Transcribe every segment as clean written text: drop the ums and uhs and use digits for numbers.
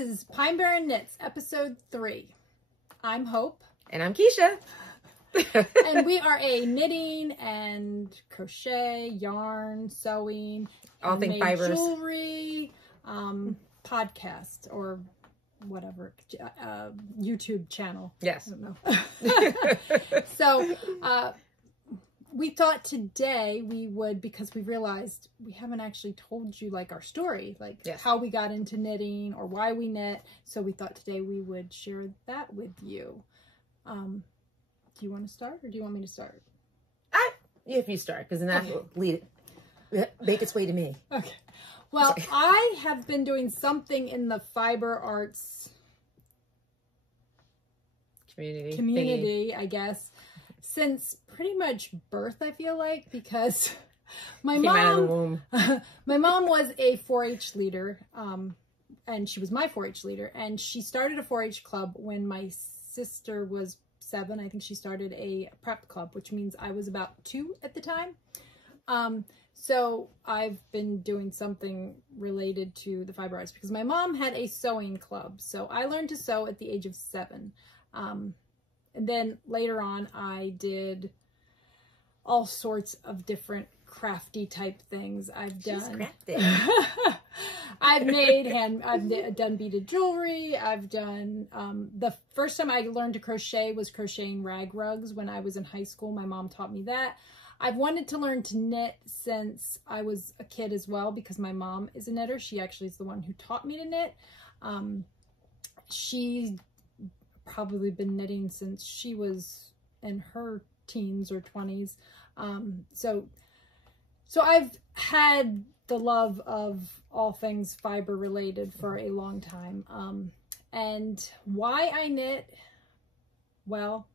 is Pine Barren Knits, episode 3. I'm Hope. And I'm Kiesha. And we are a knitting and crochet, yarn, sewing, all things fibers, jewelry, podcast or whatever, YouTube channel. Yes. I don't know. So, we thought today we would, because we realized we haven't actually told you like our story, like how we got into knitting or why we knit. So we thought today we would share that with you. Do you want to start or do you want me to start? If you start, because then that will lead it, make its way to me. Okay. Well, I have been doing something in the fiber arts community, I guess, since pretty much birth, I feel like, because my mom was a 4-H leader, and she was my 4-H leader, and she started a 4-H club when my sister was 7. I think she started a prep club, which means I was about 2 at the time. So I've been doing something related to the fiber arts because my mom had a sewing club. So I learned to sew at the age of 7. And then later on, I did all sorts of different crafty type things. I've done I've done beaded jewelry. I've done the first time I learned to crochet was crocheting rag rugs when I was in high school. My mom taught me that. I've wanted to learn to knit since I was a kid as well because my mom is a knitter. She actually is the one who taught me to knit. She's probably been knitting since she was in her teens or 20s. So I've had the love of all things fiber related for a long time. And why I knit, well,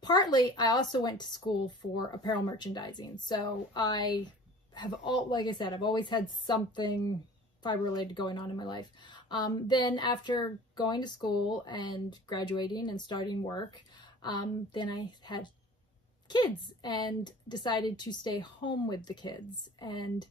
partly I also went to school for apparel merchandising. So I have like I said, I've always had something fiber related going on in my life. Then after going to school and graduating and starting work, then I had kids and decided to stay home with the kids. And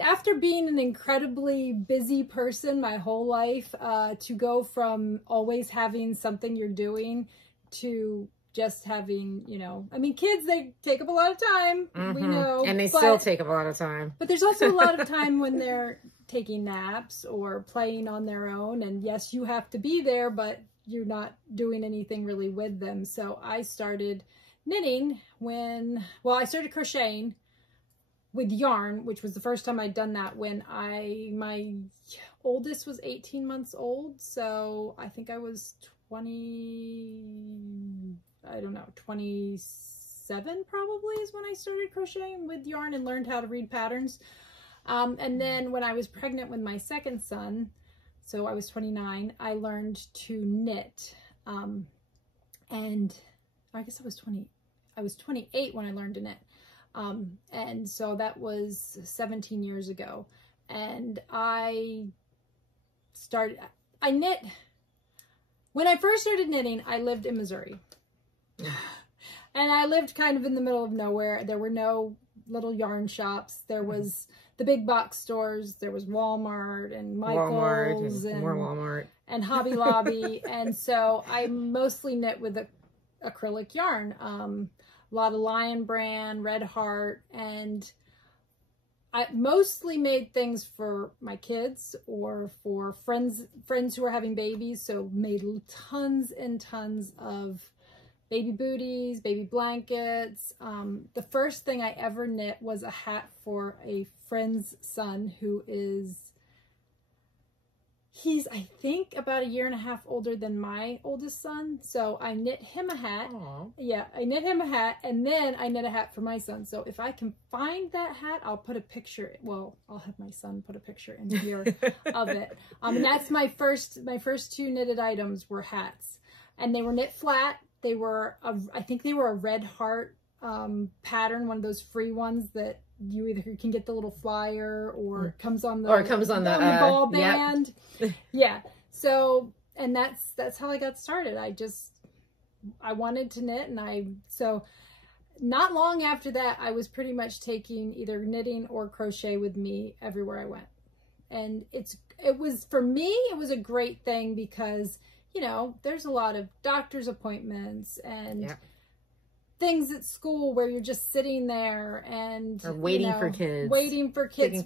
after being an incredibly busy person my whole life, to go from always having something you're doing to just having, you know, I mean, kids, they take up a lot of time, we know. And they still take up a lot of time. But there's also a lot of time when they're taking naps or playing on their own. And yes, you have to be there, but you're not doing anything really with them. So I started knitting I started crocheting with yarn, which was the first time I'd done that when my oldest was 18 months old. So I think I was 27 probably is when I started crocheting with yarn and learned how to read patterns. And then when I was pregnant with my second son, so I was 29, I learned to knit. And I guess I was 28 when I learned to knit. And so that was 17 years ago. And I knit. When I first started knitting, I lived in Missouri. And I lived kind of in the middle of nowhere. There were no little yarn shops. There was the big box stores. There was Walmart and Michael's and more Walmart and Hobby Lobby. And so I mostly knit with acrylic yarn. A lot of Lion Brand, Red Heart, and I mostly made things for my kids or for friends who were having babies. So made tons and tons of baby booties, baby blankets. The first thing I ever knit was a hat for a friend's son who he's I think about 1.5 years older than my oldest son. So I knit him a hat. Aww. Yeah, I knit him a hat, and then I knit a hat for my son. So if I can find that hat, I'll put a picture. Well, I'll have my son put a picture in here of it. And that's my first 2 knitted items were hats, and they were knit flat. They were I think they were a Red Heart pattern, one of those free ones that you either can get the little flyer or it comes on the ball band. Yep. Yeah. So, and that's how I got started. I wanted to knit, and so not long after that, I was pretty much taking either knitting or crochet with me everywhere I went. And it was, for me, it was a great thing because, you know, there's a lot of doctor's appointments and things at school where you're just sitting there and or waiting for kids. Waiting for kids.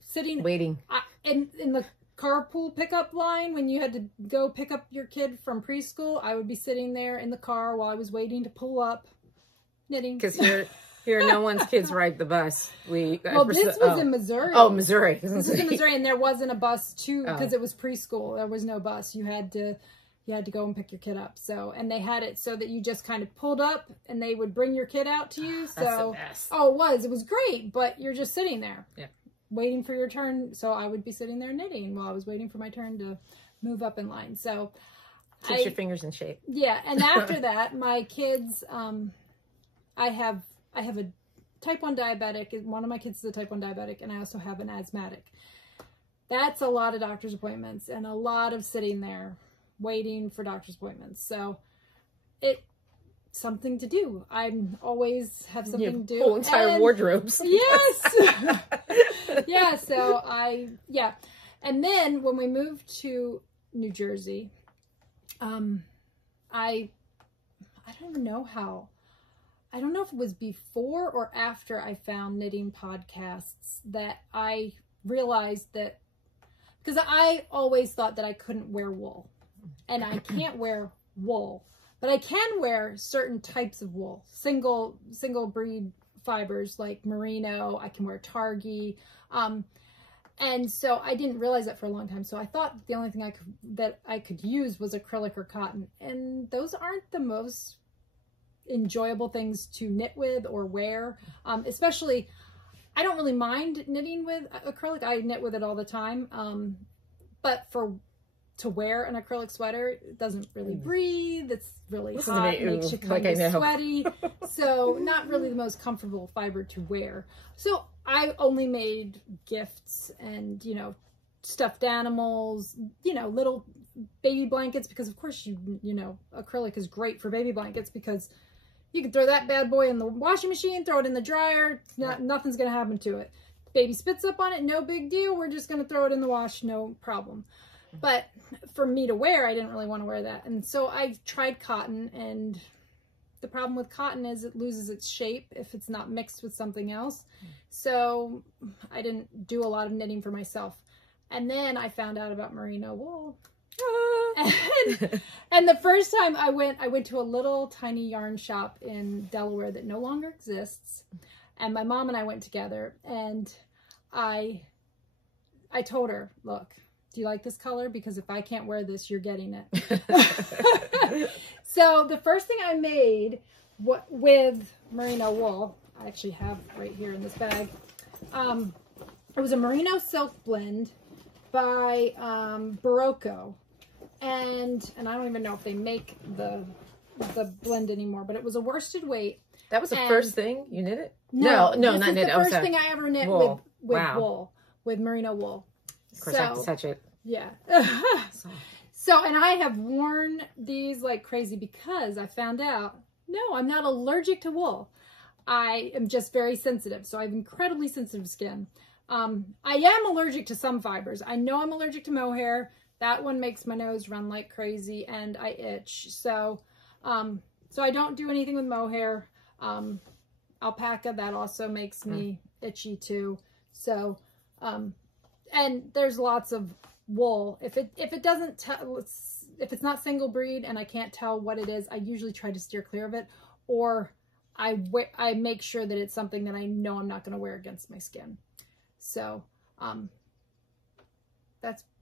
Sitting waiting in the carpool pickup line when you had to go pick up your kid from preschool. I would be sitting there in the car while I was waiting to pull up, knitting. Because here no one's kids ride the bus. This was in Missouri. Oh, Missouri. This was in Missouri, and there wasn't a bus because it was preschool. There was no bus. You had to go and pick your kid up. So, and they had it so that you just kind of pulled up and they would bring your kid out to you. So, that's the best. It was great, but you're just sitting there. Yeah. Waiting for your turn. So I would be sitting there knitting while I was waiting for my turn to move up in line. So keeps your fingers in shape. Yeah. And after that, my kids, I have a type 1 diabetic. One of my kids is a type 1 diabetic, and I also have an asthmatic. That's a lot of doctor's appointments and a lot of sitting there waiting for doctor's appointments. So it's something to do. I always have something to do. Whole entire wardrobes. Yes. And then when we moved to New Jersey, I don't know how. I don't know if it was before or after I found knitting podcasts that I realized that, because I always thought that I couldn't wear wool, and I can't wear wool, but I can wear certain types of wool, single breed fibers like merino. I can wear targi, and so I didn't realize that for a long time. So I thought the only thing I could use was acrylic or cotton, and those aren't the most enjoyable things to knit with or wear. Especially, I don't really mind knitting with acrylic. I knit with it all the time. But to wear an acrylic sweater, it doesn't really breathe. It's really hot, makes you kind of sweaty. So not really the most comfortable fiber to wear. So I only made gifts and, you know, stuffed animals, you know, little baby blankets, because of course, you know, acrylic is great for baby blankets because you can throw that bad boy in the washing machine, throw it in the dryer, nothing's going to happen to it. Baby spits up on it, no big deal. We're just going to throw it in the wash, no problem. But for me to wear, I didn't really want to wear that. And so I tried cotton, and the problem with cotton is it loses its shape if it's not mixed with something else. So I didn't do a lot of knitting for myself. And then I found out about merino wool. And the first time I went to a little tiny yarn shop in Delaware that no longer exists. And my mom and I went together, and I told her, look, do you like this color? Because if I can't wear this, you're getting it. So the first thing I made with merino wool, I actually have right here in this bag. It was a merino silk blend by Rokoko. And I don't even know if they make the blend anymore, but it was a worsted weight. That was the first thing you knit it? No, not knit. The first thing I ever knit with wool, with merino wool. Of course, I have to touch it. Yeah. So, and I have worn these like crazy because I found out, no, I'm not allergic to wool. I am just very sensitive. So I have incredibly sensitive skin. I am allergic to some fibers. I know I'm allergic to mohair. That one makes my nose run like crazy and I itch. So, so I don't do anything with mohair. Alpaca, that also makes me itchy too. So, and there's lots of wool. If it doesn't tell, if it's not single breed and I can't tell what it is, I usually try to steer clear of it, or I make sure that it's something that I know I'm not going to wear against my skin. So,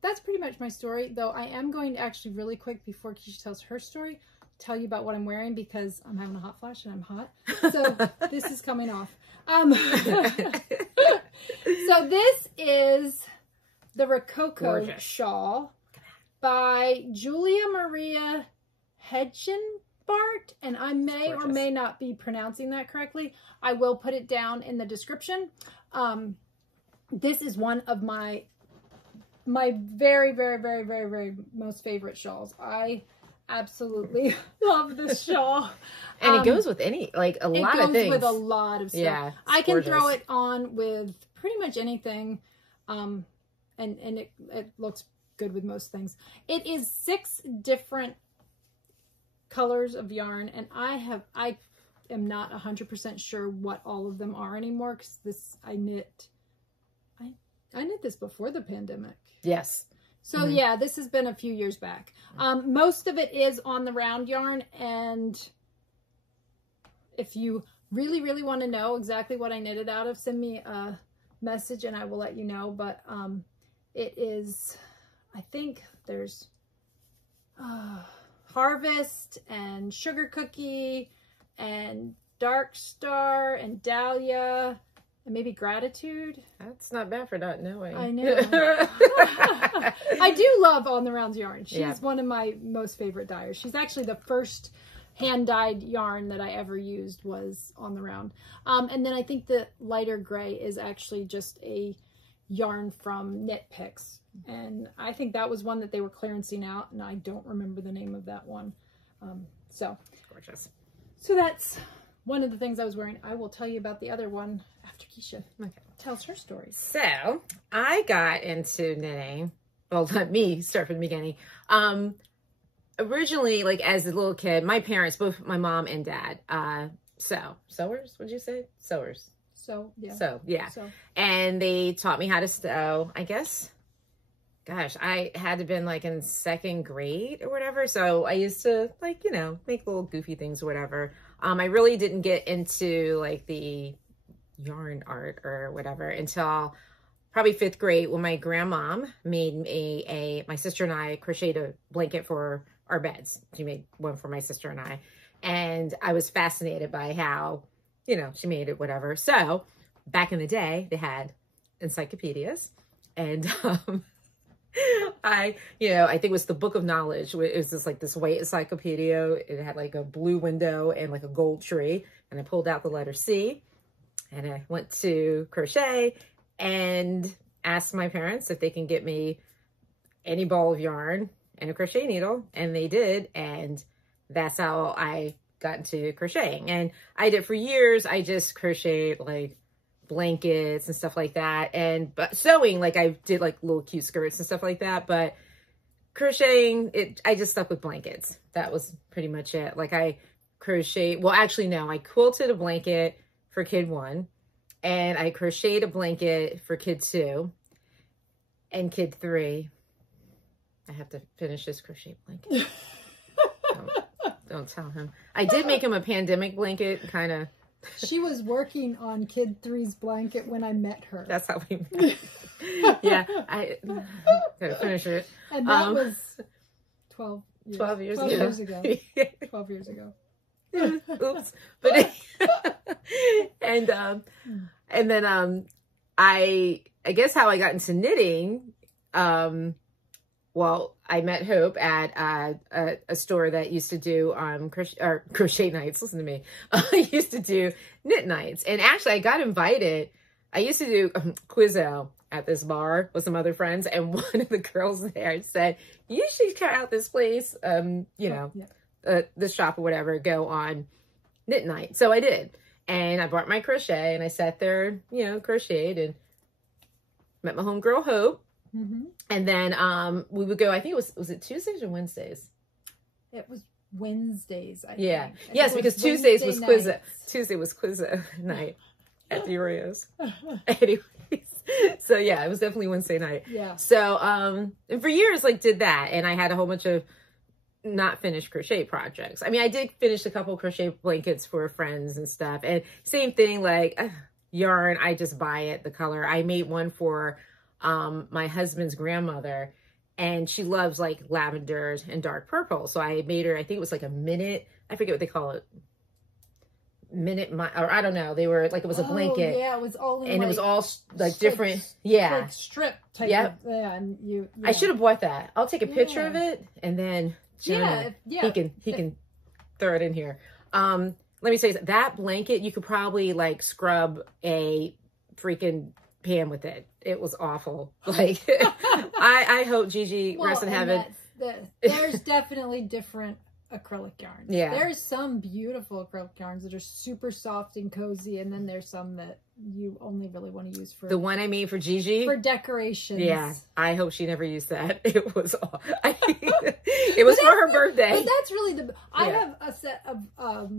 that's pretty much my story, though I am going to actually really quick before Kiesha tells her story, tell you about what I'm wearing because I'm having a hot flash and I'm hot. So this is coming off. So this is the Rokoko shawl by Julia Maria Hegenbart, and I may or may not be pronouncing that correctly. I will put it down in the description. This is one of my very, very, very, very, very most favorite shawls. I absolutely love this shawl. And it goes with a lot of things. It goes with a lot of stuff. Yeah, I can throw it on with pretty much anything. and it looks good with most things. It is 6 different colors of yarn, and I am not 100% sure what all of them are anymore, because I knit this before the pandemic. Yes. So yeah, this has been a few years back. Most of it is on the round yarn, and if you really, really want to know exactly what I knitted out of, send me a message and I will let you know. But it is, I think there's Harvest and Sugar Cookie and Dark Star and Dahlia and maybe Gratitude. That's not bad for not knowing. I know. I do love On the Rounds yarn. She's one of my most favorite dyers. She's actually the first hand-dyed yarn that I ever used was On the Round. And then I think the lighter gray is actually just a yarn from Knit Picks. And I think that was one that they were clearancing out, and I don't remember the name of that one. So gorgeous. So that's one of the things I was wearing. I will tell you about the other one after Kiesha tells her story. So I got into knitting. Well, let me start from the beginning. Originally, like as a little kid, my parents, both my mom and dad, sewers, would you say? Sewers. So, yeah. So, yeah. So. And they taught me how to sew, I guess. Gosh, I had to have been like in 2nd grade or whatever. So I used to like, you know, make little goofy things or whatever. I really didn't get into like the yarn art or whatever until probably 5th grade when my grandmom made me my sister and I crocheted a blanket for our beds. She made one for my sister and I. And I was fascinated by how, you know, she made it, whatever. So back in the day, they had encyclopedias, and I think it was the Book of Knowledge. It was just like this white encyclopedia. It had like a blue window and like a gold tree. And I pulled out the letter C, and I went to crochet and asked my parents if they can get me any ball of yarn and a crochet needle. And they did. And that's how I got into crocheting. And I did for years. I just crocheted like blankets and stuff like that, but sewing, like I did like little cute skirts and stuff like that, but crocheting, I just stuck with blankets. That was pretty much it. Like I quilted a blanket for kid 1, and I crocheted a blanket for kid 2, and kid 3, I have to finish this crochet blanket. Don't tell him. I did make him a pandemic blanket, kind of. She was working on kid 3's blanket when I met her. That's how we met. Yeah, I gotta finish it. And that was 12 years, 12 years ago. 12 years ago. 12 years ago. Oops. But and then I guess how I got into knitting, well, I met Hope at a store that used to do crochet nights. Listen to me. I used to do knit nights. And actually, I got invited. I used to do Quizzo at this bar with some other friends. And one of the girls there said, you should try out this place, this shop or whatever, go on knit night. So I did. And I brought my crochet and I sat there, crocheted and met my homegirl Hope. Mm-hmm. And then we would go, I think was it Tuesdays or Wednesdays? It was Wednesdays, I yeah. think. Yes, because Tuesdays was Quizzo. Tuesday was Quizzo night at the Aurealis. Anyways. So yeah, it was definitely Wednesday night. Yeah. So and for years did that, and I had a whole bunch of not finished crochet projects. I mean, I did finish a couple crochet blankets for friends and stuff. And same thing, yarn, I just buy it, the color. I made one for my husband's grandmother, and she loves lavender and dark purple. So I made her, I think it was a minute, I forget what they call it. Or I don't know. They were it was a blanket. Yeah, it was all in, and it was all strips, different. Yeah. Strip type of, yeah. And you, yeah. I should have bought that. I'll take a picture of it, and then Jenn, he can throw it in here. Let me say that blanket, you could probably scrub a freaking pan with it. It was awful. I hope Gigi rest in heaven. There's definitely different acrylic yarns. Yeah. There's some beautiful acrylic yarns that are super soft and cozy, and then there's some that you only really want to use for the one I made for Gigi. For decorations. Yeah. I hope she never used that. It was it was for her birthday. But that's really I have a set of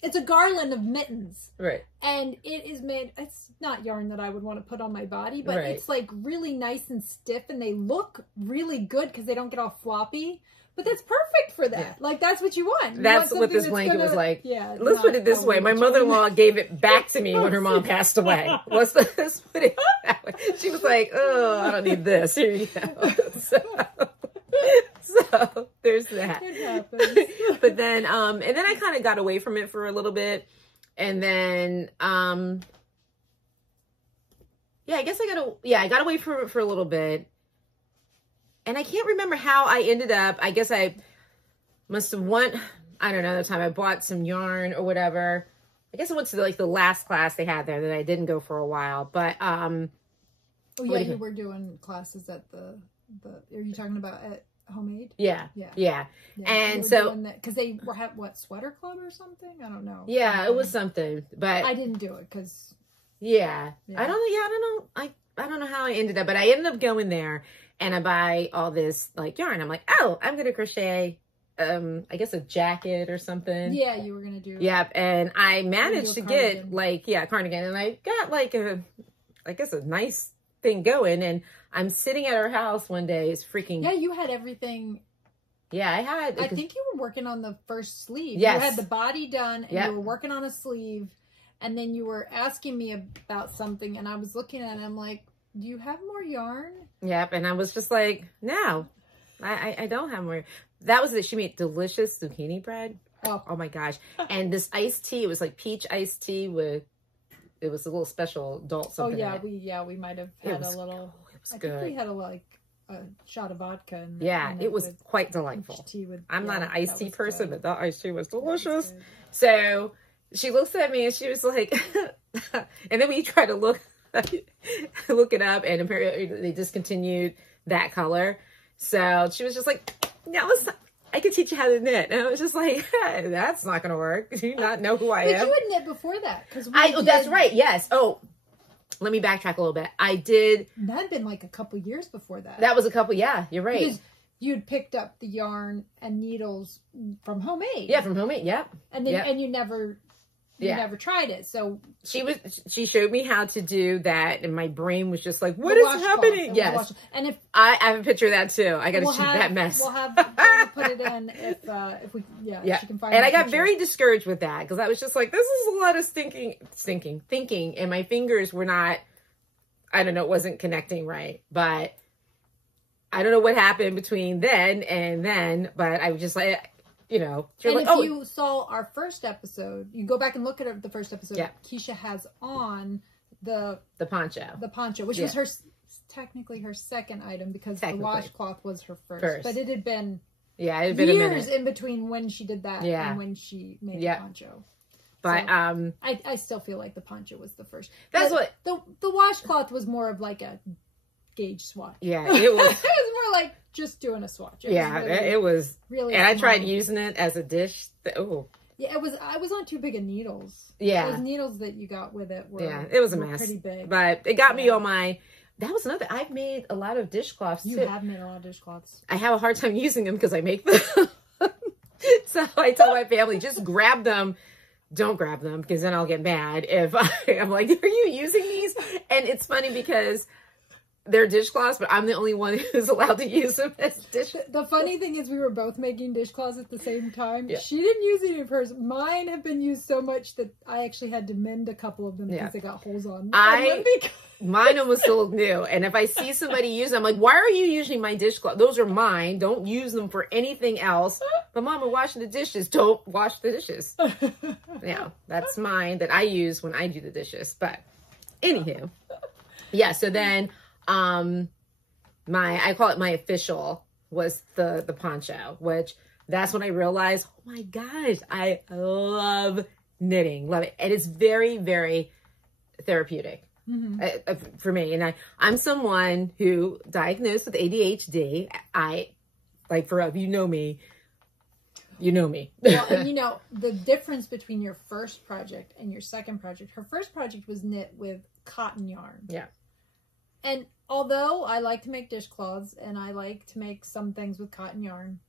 it's a garland of mittens. Right. And it is made, it's not yarn that I would want to put on my body, but right. it's like really nice and stiff, and they look really good because they don't get all floppy. But that's perfect for that. Yeah. Like, that's what you want. That's what this blanket was like. Yeah. Let's put it this way. My mother-in-law gave it back to me when her mom passed away. Let's put it that way. She was like, oh, I don't need this. Here you go. So there's that. It happens. But then, and then I kind of got away from it for a little bit. And then, I guess I got away from it for a little bit. And I can't remember how I ended up. I guess I must have I don't know, the time I bought some yarn or whatever. I guess I went to the last class they had there that I didn't go for a while. But, oh yeah, you were doing classes at are you talking about at Homemade? Yeah. And so, because they were Sweater Club or something? I don't know. Yeah, it was something, but I didn't do it because. Yeah. I don't know how I ended up, but I ended up going there. And I buy all this yarn. I'm like, oh, I'm gonna crochet, I guess a jacket or something. Yeah, you were gonna do. Yep, and I managed to get cardigan, and I got a nice thing going. And I'm sitting at her house one day. It's freaking. Yeah, you had everything. Yeah, I had. I think you were working on the first sleeve. Yes. You had the body done, and you were working on a sleeve, and then you were asking me about something, and I was looking at it. And I'm like, do you have more yarn? Yep, and I was just like, no, I don't have more. That was it. She made delicious zucchini bread. Oh my gosh. And this iced tea, it was like peach iced tea it was a little special adult something. Oh yeah, we might have had a little. It was good. I think we had a shot of vodka. It was quite delightful. I'm not an iced tea person, but that iced tea was delicious. So she looks at me and she was like, and then we tried to look it up, and apparently they discontinued that color. So she was just like, no, I could teach you how to knit. And I was just like, hey, that's not going to work. Do you not know who I am? But you had knit before that. That's right. Yes. Oh, let me backtrack a little bit. I did. That had been like a couple years before that. That was a couple. Yeah, you're right. Because you'd picked up the yarn and needles from Homemade. Yeah, from Homemade. Yep. And then, and you never tried it. So she showed me how to do that, and my brain was just like, what is happening? Yes. And if I have a picture of that too. I got to shoot that mess. We'll have put it in if we if she can find. And I got very discouraged with that because I was just like, this is a lot of thinking, and my fingers were not. I don't know, it wasn't connecting right, but I don't know what happened between then and then, but I was just like. You know, and if you saw our first episode, you go back and look at the first episode. Yeah. Kiesha has on the poncho, which was technically her second item because the washcloth was her first. But it had been years in between when she did that and when she made the poncho. But so, I still feel like the poncho was the first. That's what the washcloth was more of like a gauge swatch. Yeah, it was. It was more like just doing a swatch. It was really. And I tried using it as a dish. Yeah, it was. I was on too big of needles. Yeah, those needles that you got with it were. It was a mess. Pretty big, but it got me on my. That was another. I've made a lot of dishcloths too. You have made a lot of dishcloths. I have a hard time using them because I make them. So I tell my family, just grab them. Don't grab them because then I'll get mad if I'm like, are you using these? And it's funny because. They're dishcloths, but I'm the only one who's allowed to use them as dish. The funny thing is we were both making dishcloths at the same time. Yeah. She didn't use any of hers. Mine have been used so much that I actually had to mend a couple of them because they got holes on them. Mine almost still new. And if I see somebody use them, I'm like, why are you using my dishcloth? Those are mine. Don't use them for anything else. But Mom, we're washing the dishes. Don't wash the dishes. Yeah, that's mine that I use when I do the dishes. But anywho. Yeah, so then... I call it my official was the poncho, which that's when I realized, oh my gosh, I love knitting, love it. And it's very, very therapeutic for me. And I'm someone who diagnosed with ADHD. You know me, you know me. Well, and you know, the difference between your first project and your second project, her first project was knit with cotton yarn. Yeah. And although I like to make dishcloths and I like to make some things with cotton yarn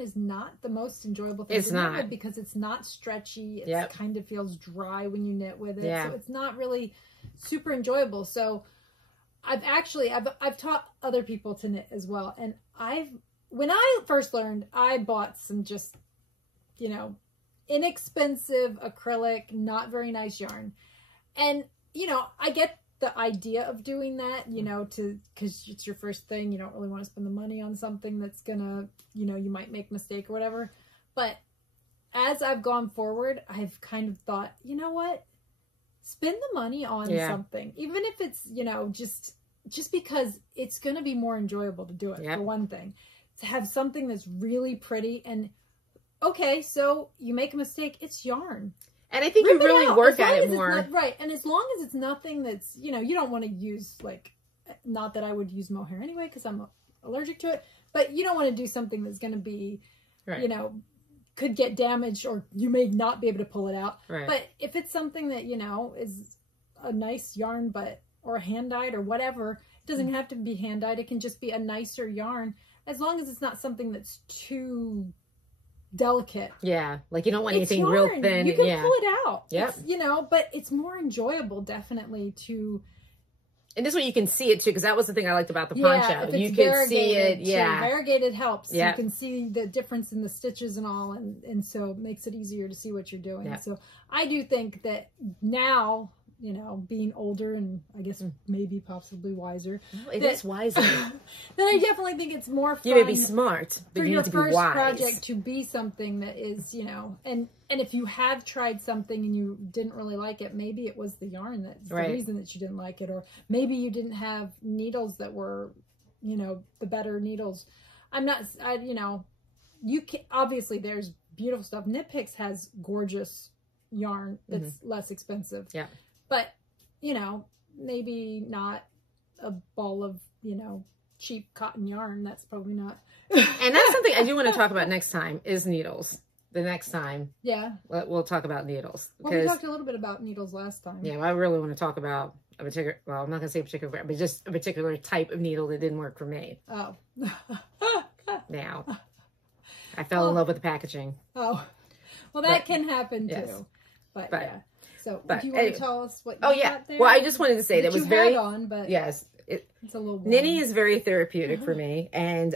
is not the most enjoyable thing to knit with because it's not stretchy. It kind of feels dry when you knit with it. Yeah. So it's not really super enjoyable. So I've taught other people to knit as well. And when I first learned, I bought some just, you know, inexpensive acrylic, not very nice yarn. And, you know, I get the idea of doing that, you know, because it's your first thing. You don't really want to spend the money on something that's gonna, you know, you might make a mistake or whatever. But as I've gone forward, I've kind of thought, you know what? Spend the money on something, even if it's, you know, just because it's going to be more enjoyable to do it, for one thing. To have something that's really pretty and, okay, so you make a mistake, it's yarn. And I think you really work at it more. Right. And as long as it's nothing that's, you know, you don't want to use, like, not that I would use mohair anyway, because I'm allergic to it, but you don't want to do something that's going to be, you know, could get damaged or you may not be able to pull it out. Right. But if it's something that, you know, is a nice yarn, or hand-dyed or whatever, it doesn't have to be hand-dyed. It can just be a nicer yarn, as long as it's not something that's too delicate. Yeah, like you don't want anything real thin. You can pull it out. Yeah, you know, but it's more enjoyable, definitely, to. And this way you can see it too, because that was the thing I liked about the poncho. You can see it. Yeah, variegated helps. Yeah, you can see the difference in the stitches and all, and so it makes it easier to see what you're doing. Yeah. So I do think that now, you know, being older and I guess maybe possibly wiser. Well, it is wiser. Then I definitely think it's more fun. You may be smart, but for you your need to be wise. first project to be something that is, you know, and if you have tried something and you didn't really like it, maybe it was the yarn that's the reason that you didn't like it, or maybe you didn't have needles that were, you know, the better needles. You know, you can, obviously there's beautiful stuff. Knit Picks has gorgeous yarn that's less expensive. Yeah. But, you know, maybe not a ball of, you know, cheap cotton yarn. That's probably not. And that's something I do want to talk about next time is needles. The next time. Yeah. We'll talk about needles. Well, we talked a little bit about needles last time. Yeah, I really want to talk about a particular, well, I'm not going to say a particular brand, but just a particular type of needle that didn't work for me. Oh. Now. I fell in love with the packaging. Oh. Well, that can happen too. But yeah. So, do you want to tell us what you got there? Well, I just wanted to say that was very on, but yes, it's a little warm. Knitting is very therapeutic for me, and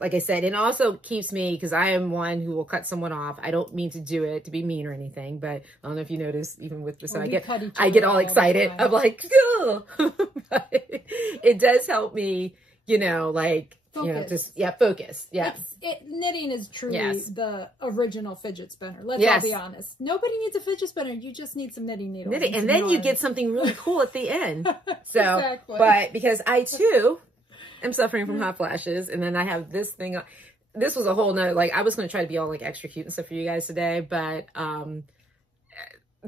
like I said, it also keeps me, because I am one who will cut someone off. I don't mean to do it to be mean or anything, but I don't know if you notice, even with this, I get all excited. I'm like, oh. But it does help me, you know, like. Focus. You know, just focus. Yeah, knitting is truly the original fidget spinner. Let's all be honest. Nobody needs a fidget spinner. You just need some knitting needles. And then you get something really cool at the end. So, exactly. But because I too am suffering from hot flashes, and then I have this thing. This was a whole nother, like, I was going to try to be all like extra cute and stuff for you guys today, but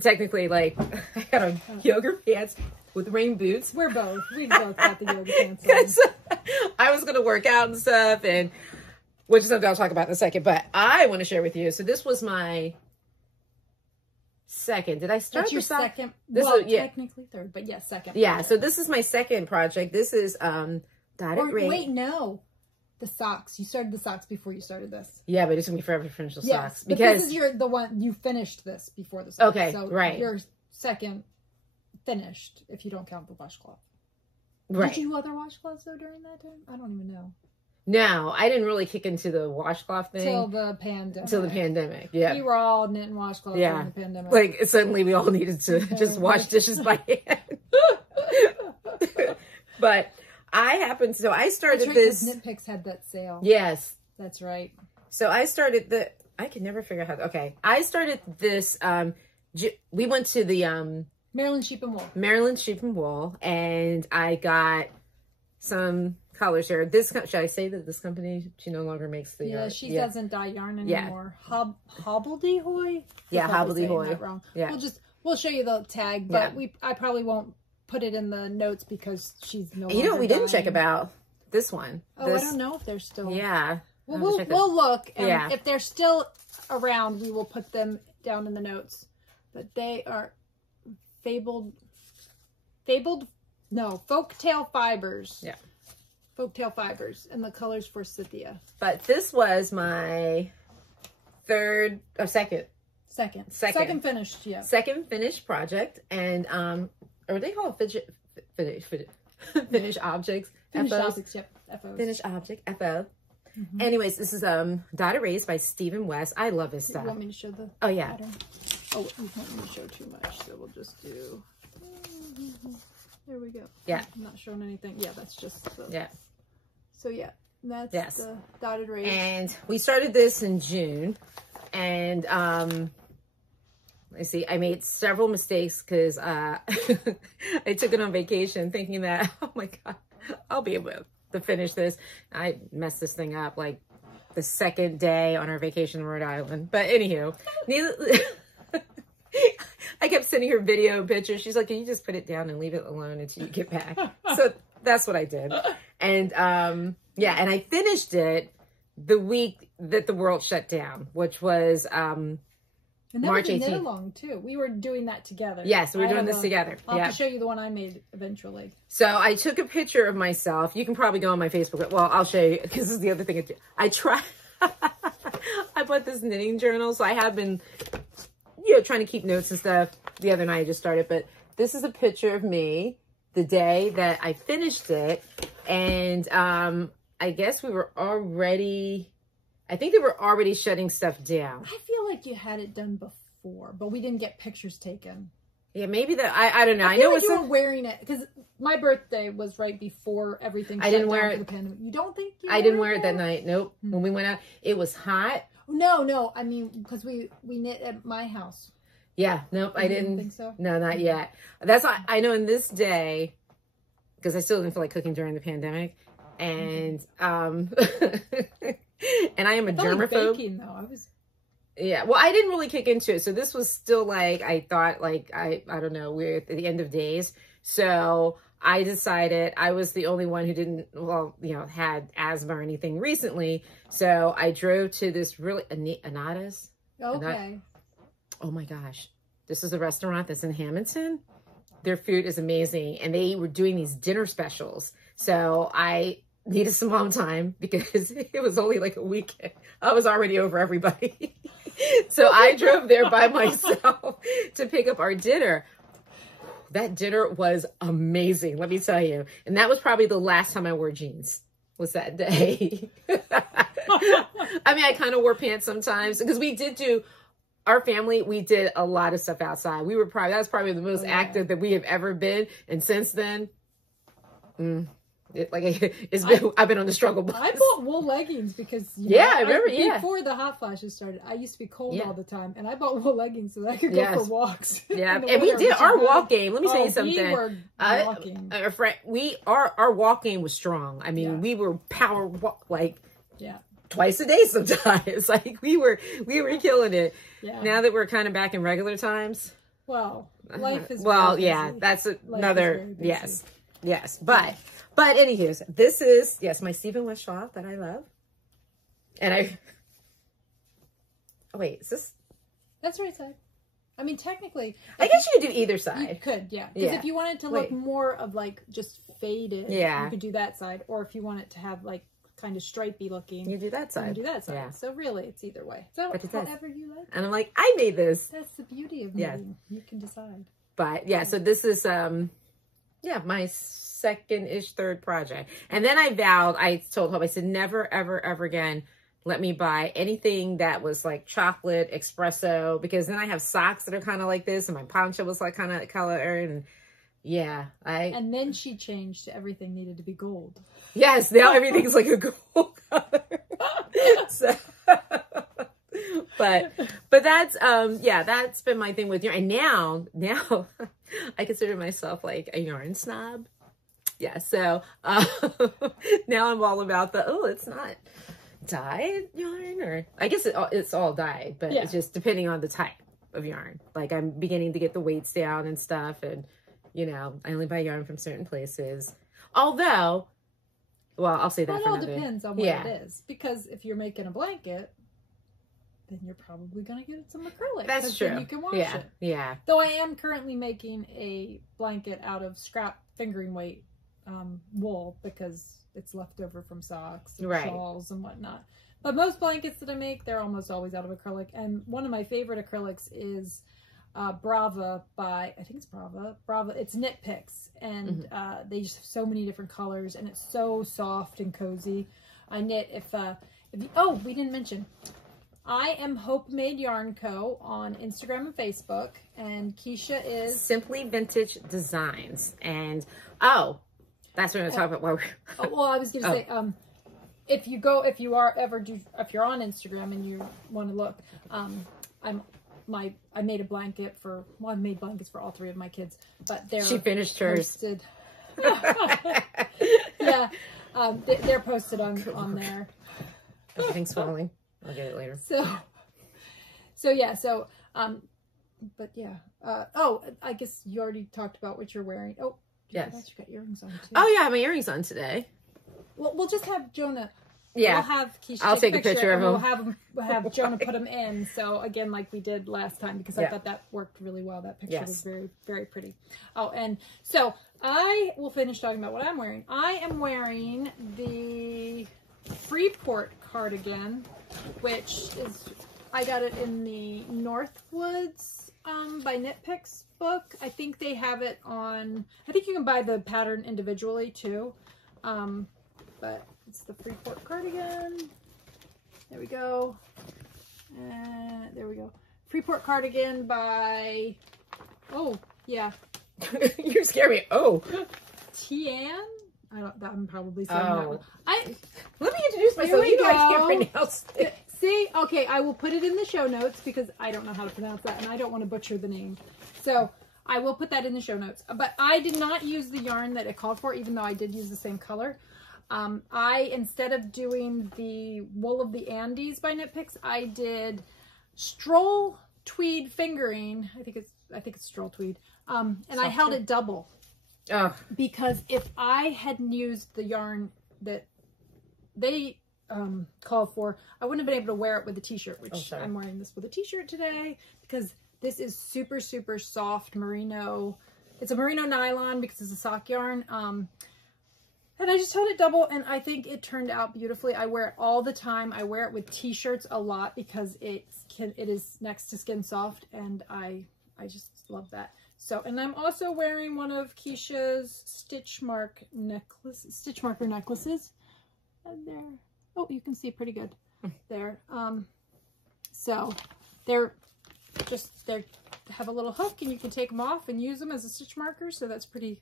technically, like, I got on yoga pants with rain boots. We both got the yoga pants on. I was going to work out and stuff, and which is something I'll talk about in a second, but I want to share with you. So this was my second. Did I start? That's your second. Technically third, but yes, second. Yeah, so this is my second project. This is dotted rain. Wait, no. The socks. You started the socks before you started this. Yeah, but it took me forever to finish the socks. Because this is the one, you finished this before the socks. Okay, so right. Your second finished, if you don't count the washcloth. Right. Did you do other washcloths though during that time? I don't even know. No, I didn't really kick into the washcloth thing. Till the pandemic. Yeah. We were all knitting washcloths during the pandemic. Like, suddenly we all needed to just wash dishes by hand. But I happened to, so I started this. Knit Picks had that sale. Yes. That's right. So I started I can never figure out how, I started this, we went to the, Maryland Sheep and Wool. Maryland Sheep and Wool, and I got some colors here. Should I say that this company, she no longer makes the yarn? Yeah, she doesn't dye yarn anymore. Yeah. Hobbledehoy? Yeah, Hobbledehoy. Wrong. Yeah. We'll show you the tag, but I probably won't put it in the notes because she's no longer we didn't check about this one. Oh, I don't know if they're still. Yeah. Well, we'll look, and if they're still around, we will put them down in the notes. But they are folktail fibers. Yeah. Folktail fibers, and the colors for Scythia. But this was my second finished, yeah. Second finished project, and or they call it finished objects. Finished objects, yep. FOs. Finished object, FO. Anyways, this is Dotted Rays by Stephen West. I love his stuff. You want me to show the pattern? Oh, you want me to show too much, so we'll just do. There we go. Yeah. I'm not showing anything. Yeah, that's just the. Yeah. So yeah, that's the Dotted Rays. And we started this in June, and let's see, I made several mistakes because I took it on vacation thinking that, oh my God, I'll be able to finish this. I messed this thing up like the second day on our vacation in Rhode Island. But anywho, I kept sending her video pictures. She's like, can you just put it down and leave it alone until you get back? So that's what I did. And yeah, and I finished it the week that the world shut down, which was and that March was a 18th. knit along too. We were doing that together. Yes, we were doing this together. I'll have to show you the one I made eventually. So I took a picture of myself. You can probably go on my Facebook. Well, I'll show you because this is the other thing I try. I bought this knitting journal, so I have been, trying to keep notes and stuff. The other night I just started, but this is a picture of me the day that I finished it, and I guess we were already. I think they were already shutting stuff down. I feel like you had it done before, but we didn't get pictures taken. Yeah, maybe that. I don't know. I know like you were wearing it because my birthday was right before everything. I didn't wear it. For the pandemic. You don't think you? I didn't wear it that night. Nope. When we went out, it was hot. No. I mean, because we knit at my house. Yeah. Nope. I didn't think so. No, not yet. That's why I know in this day, because I still didn't feel like cooking during the pandemic, and and I am a germaphobe. Baking, though. I was. Yeah, well, I didn't really kick into it, so this was still like I thought, like I don't know, we're at the end of days, so I decided I was the only one who didn't, had asthma or anything recently, so I drove to this really Anadas. Okay. Oh my gosh, this is a restaurant that's in Hamilton. Their food is amazing, and they were doing these dinner specials, so I needed some mom time because it was only like a weekend. I was already over everybody. So I drove there by myself to pick up our dinner. That dinner was amazing, let me tell you. And that was probably the last time I wore jeans, was that day. I mean, I kind of wore pants sometimes because our family, we did a lot of stuff outside. That was probably the most active that we have ever been. And since then, I've been on the struggle bus. I bought wool leggings because I remember before the hot flashes started. I used to be cold all the time, and I bought wool leggings so that I could go for walks. Yeah, and we did our walk game. Let me tell you something. We were walking. Our walk game was strong. I mean, we were power walk twice a day sometimes. Like we were killing it. Yeah. Now that we're kind of back in regular times. Well, life is that's another yes, But anywho, this is, my Stephen West shawl that I love. And oh wait, is this? That's right side. I mean, technically. I guess you could do either side. You could, yeah. Because if you want it to look more of like just faded, you could do that side. Or if you want it to have like kind of stripy looking. You do that side. You do that side. Yeah. So really, it's either way. So whatever you like. And I'm like, I made this. That's the beauty of knitting. You can decide. But yeah, so this is, my second-ish third project. And then I told Hope, I said, never, ever, ever again, let me buy anything that was like chocolate, espresso, because then I have socks that are kind of like this, and my poncho was like kind of color, and and then she changed to everything needed to be gold. Yes, now everything's like a gold color. So, but that's that's been my thing with yarn. And now I consider myself like a yarn snob. Yeah, so now I'm all about it's not dyed yarn, or I guess it's all dyed, but it's just depending on the type of yarn. Like I'm beginning to get the weights down and stuff, and I only buy yarn from certain places. Although Well, I'll say that Well, it for all another. depends on what it is. Because if you're making a blanket, then you're probably going to get some acrylic. That's true. Then you can wash yeah. it. Yeah. Though I am currently making a blanket out of scrap fingering weight wool because it's left over from socks and shawls and whatnot. But most blankets that I make, they're almost always out of acrylic. And one of my favorite acrylics is Brava by, I think it's Brava. It's Knit Picks. And they just have so many different colors. And it's so soft and cozy. I knit if you, oh, we didn't mention. I am Hope Made Yarn Co. on Instagram and Facebook. And Kiesha is Simply Vintage Designs. And, oh, that's what I'm going to talk about. Well, I was going to say, if you're on Instagram and you want to look, I made a blanket for, well, I've made blankets for all three of my kids, but she finished hers. Yeah. They're posted on there. Everything's swelling. I'll get it later. But yeah. Oh, I guess you already talked about what you're wearing. Oh, yes. You got earrings on too. Oh yeah, I have my earrings on today. Well, we'll just have Jonah. Yeah. We'll have Kiesha I'll take a picture of them. We'll have Jonah put them in. So again, like we did last time, because I thought that worked really well. That picture was very, very pretty. Oh, and so I will finish talking about what I'm wearing. I am wearing the Freeport cardigan, which is, I got it in the Northwoods by Knit Picks book. I think they have it on, I think you can buy the pattern individually too. But it's the Freeport cardigan. There we go. There we go. Freeport cardigan by, oh, yeah. You scare me. Oh. Tian? I'm probably saying that one. Let me introduce myself. You know I can't pronounce it. See, okay, I will put it in the show notes because I don't know how to pronounce that and I don't want to butcher the name. So I will put that in the show notes. But I did not use the yarn that it called for, even though I did use the same color. Instead of doing the Wool of the Andes by Knit Picks, I did Stroll Tweed Fingering. I think it's Stroll Tweed. And I held it double. Because if I hadn't used the yarn that they called for, I wouldn't have been able to wear it with a t-shirt, which I'm wearing this with a t-shirt today because this is super, super soft merino. It's a merino nylon because it's a sock yarn. And I just held it double and I think it turned out beautifully. I wear it all the time. I wear it with t-shirts a lot because it is next to skin soft and I just love that. So, and I'm also wearing one of Kiesha's stitch marker necklaces. And there, oh, you can see pretty good there. So they have a little hook and you can take them off and use them as a stitch marker. So that's pretty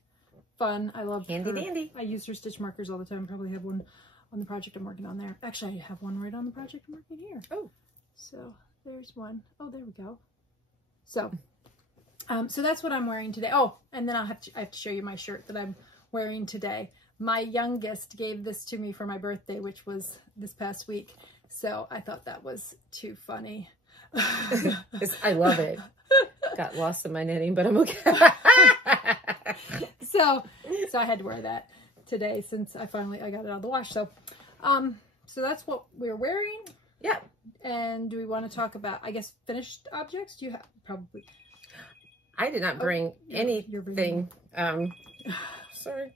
fun. I love handy dandy. I use her stitch markers all the time. Probably have one on the project I'm working on there. Actually, I have one right on the project I'm working here. Oh, so there's one. Oh, there we go. So, so that's what I'm wearing today. Oh, and then I have to show you my shirt that I'm wearing today. My youngest gave this to me for my birthday, which was this past week. So I thought that was too funny. I love it. Got lost in my knitting, but I'm okay. So I had to wear that today since I got it out of the wash. So, so that's what we're wearing. Yeah. And do we want to talk about, I guess, finished objects? Do you have probably? I did not bring anything. Sorry.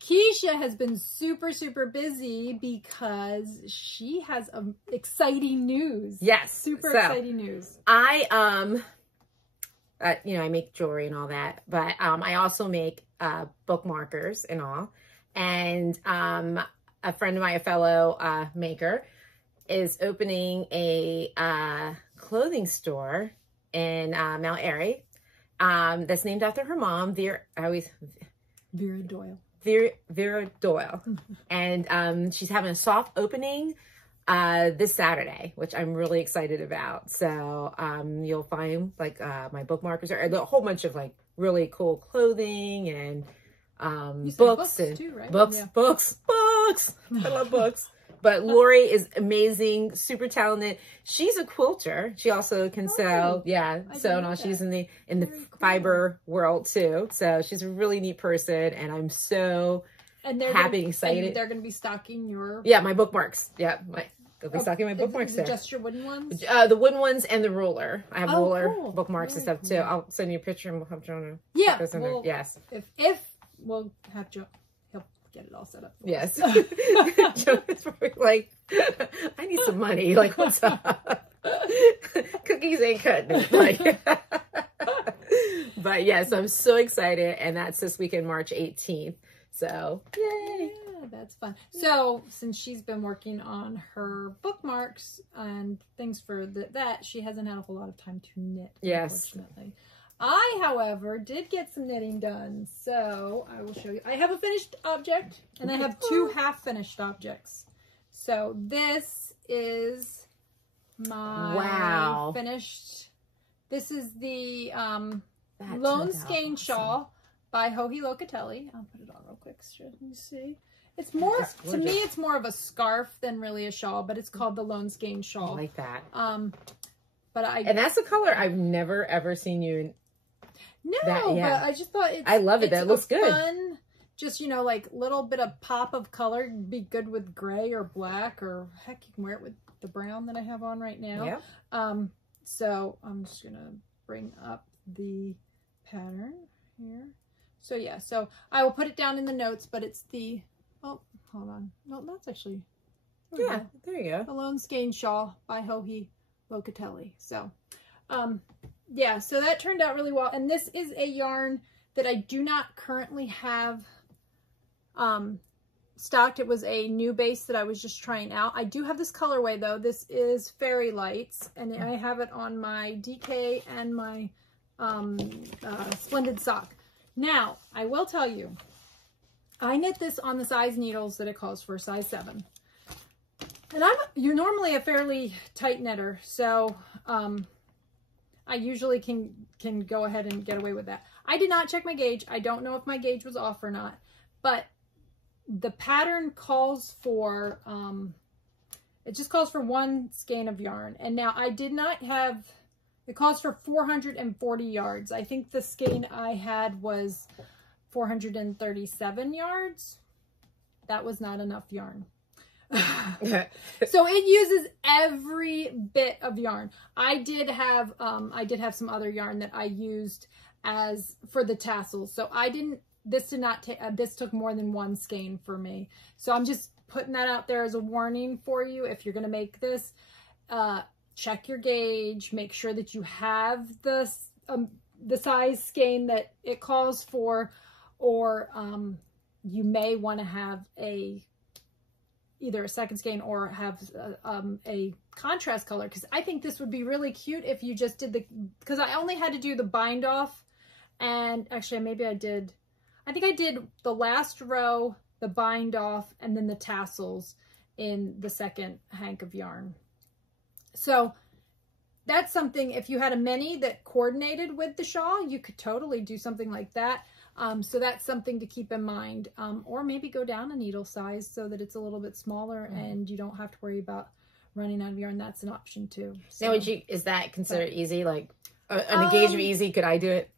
Kiesha has been super, super busy because she has exciting news. Yes. Super exciting news. I make jewelry and all that, but I also make bookmarkers and all. And a friend of mine, a fellow maker, is opening a clothing store in Mount Airy that's named after her mom, Vera Doyle. Vera Doyle. And she's having a soft opening this Saturday, which I'm really excited about. So you'll find like my bookmarkers or a whole bunch of like really cool clothing and books and too, right? books. I love books. But Lori is amazing, super talented. She's a quilter. She also can sew. Yeah, sew and all. She's in the fiber world too. So she's a really neat person, and I'm so And they're happy, gonna, excited. And they're going to be stocking your... Yeah, my bookmarks. Yeah, they'll be stocking my bookmarks is there. it just your wooden ones? The wooden ones and the ruler. I have ruler cool. bookmarks Very and stuff too. I'll send you a picture and we'll have Jonah. Yeah. Put those in there. Yes. If we'll have Joe, he'll get it all set up. Yes. Jonah's probably like, I need some money. Like, what's up? Cookies ain't cutting it. Like, but yes, I'm so excited. And that's this weekend, March 18th. So, yay. Yeah, that's fun. So, since she's been working on her bookmarks and things for that, she hasn't had a whole lot of time to knit, unfortunately. I, however, did get some knitting done. So, I will show you. I have a finished object, and I have 2 half-finished objects. So, this is my finished. This is the Lone Skein Shawl by Locatelli. I'll put it on real quick so you can see. It's more, to me, it's more of a scarf than really a shawl, but it's called the Lone Skein Shawl. I like that. And that's a color I've never ever seen you in. No, but I just thought I love it. That looks good. Fun, just, you know, like little bit of pop of color. Be good with gray or black, or heck, you can wear it with the brown that I have on right now. Yeah. So I'm just gonna bring up the pattern here. So yeah, so I will put it down in the notes, but it's the, oh, hold on. No, that's actually, there you go. The Lone Skein Shawl by Locatelli. So, yeah, so that turned out really well. And this is a yarn that I do not currently have stocked. It was a new base that I was just trying out. I do have this colorway though. This is Fairy Lights, and I have it on my DK and my Splendid sock. Now, I will tell you, I knit this on the size needles that it calls for, size 7. And you're normally a fairly tight knitter, so I usually can go ahead and get away with that. I did not check my gauge. I don't know if my gauge was off or not, but the pattern calls for, it just calls for 1 skein of yarn. And now I did not have, it calls for 440 yards. I think the skein I had was 437 yards. That was not enough yarn. So it uses every bit of yarn. I did have some other yarn that I used as for the tassels. So this did not take, this took more than 1 skein for me. So I'm just putting that out there as a warning for you. If you're going to make this, check your gauge, make sure that you have the size skein that it calls for, or you may want to have either a second skein or have a contrast color, because I think this would be really cute if you just did because I only had to do the bind off, and actually maybe I think I did the last row, the bind off, and then the tassels in the second hank of yarn. So that's something, if you had a mini that coordinated with the shawl, you could totally do something like that. So that's something to keep in mind. Or maybe go down a needle size so that it's a little bit smaller and you don't have to worry about running out of yarn. That's an option too. So, now, is that considered easy? Like on a gauge of easy, could I do it?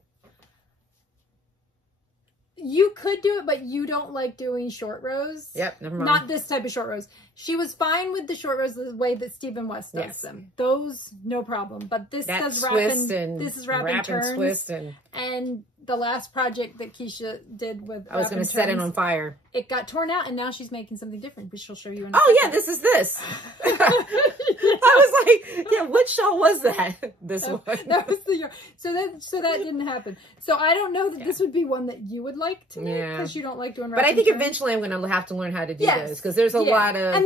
You could do it, but you don't like doing short rows. Yep, never mind. Not this type of short rows. She was fine with the short rows the way that Stephen West does them. Those, no problem. But this does wrap and turns. Twist and the last project that Kiesha did with I was going to set it on fire. It got torn out, and now she's making something different, which she'll show you in a second. This is this. I was like, yeah, what shawl was that? This one. That was the yarn. So that didn't happen. So I don't know that this would be one that you would like to make, because you don't like doing wrap But I think and turns. eventually I'm going to have to learn how to do this, because there's a lot of,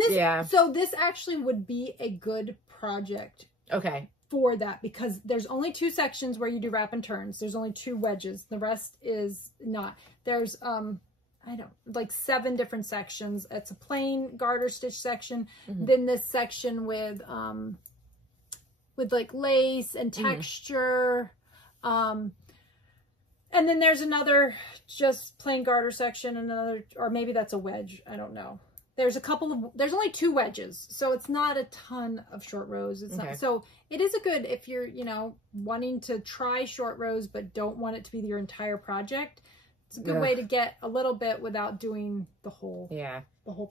So this actually would be a good project. Okay. For that, because there's only 2 sections where you do wrap and turns. There's only 2 wedges. The rest is not. There's like 7 different sections. It's a plain garter stitch section. Then this section with like lace and texture. And then there's another just plain garter section, and another, or maybe that's a wedge. I don't know. There's there's only 2 wedges, so it's not a ton of short rows. It's not, so it is a good, if you're, wanting to try short rows, but don't want it to be your entire project. It's a good way to get a little bit without doing the whole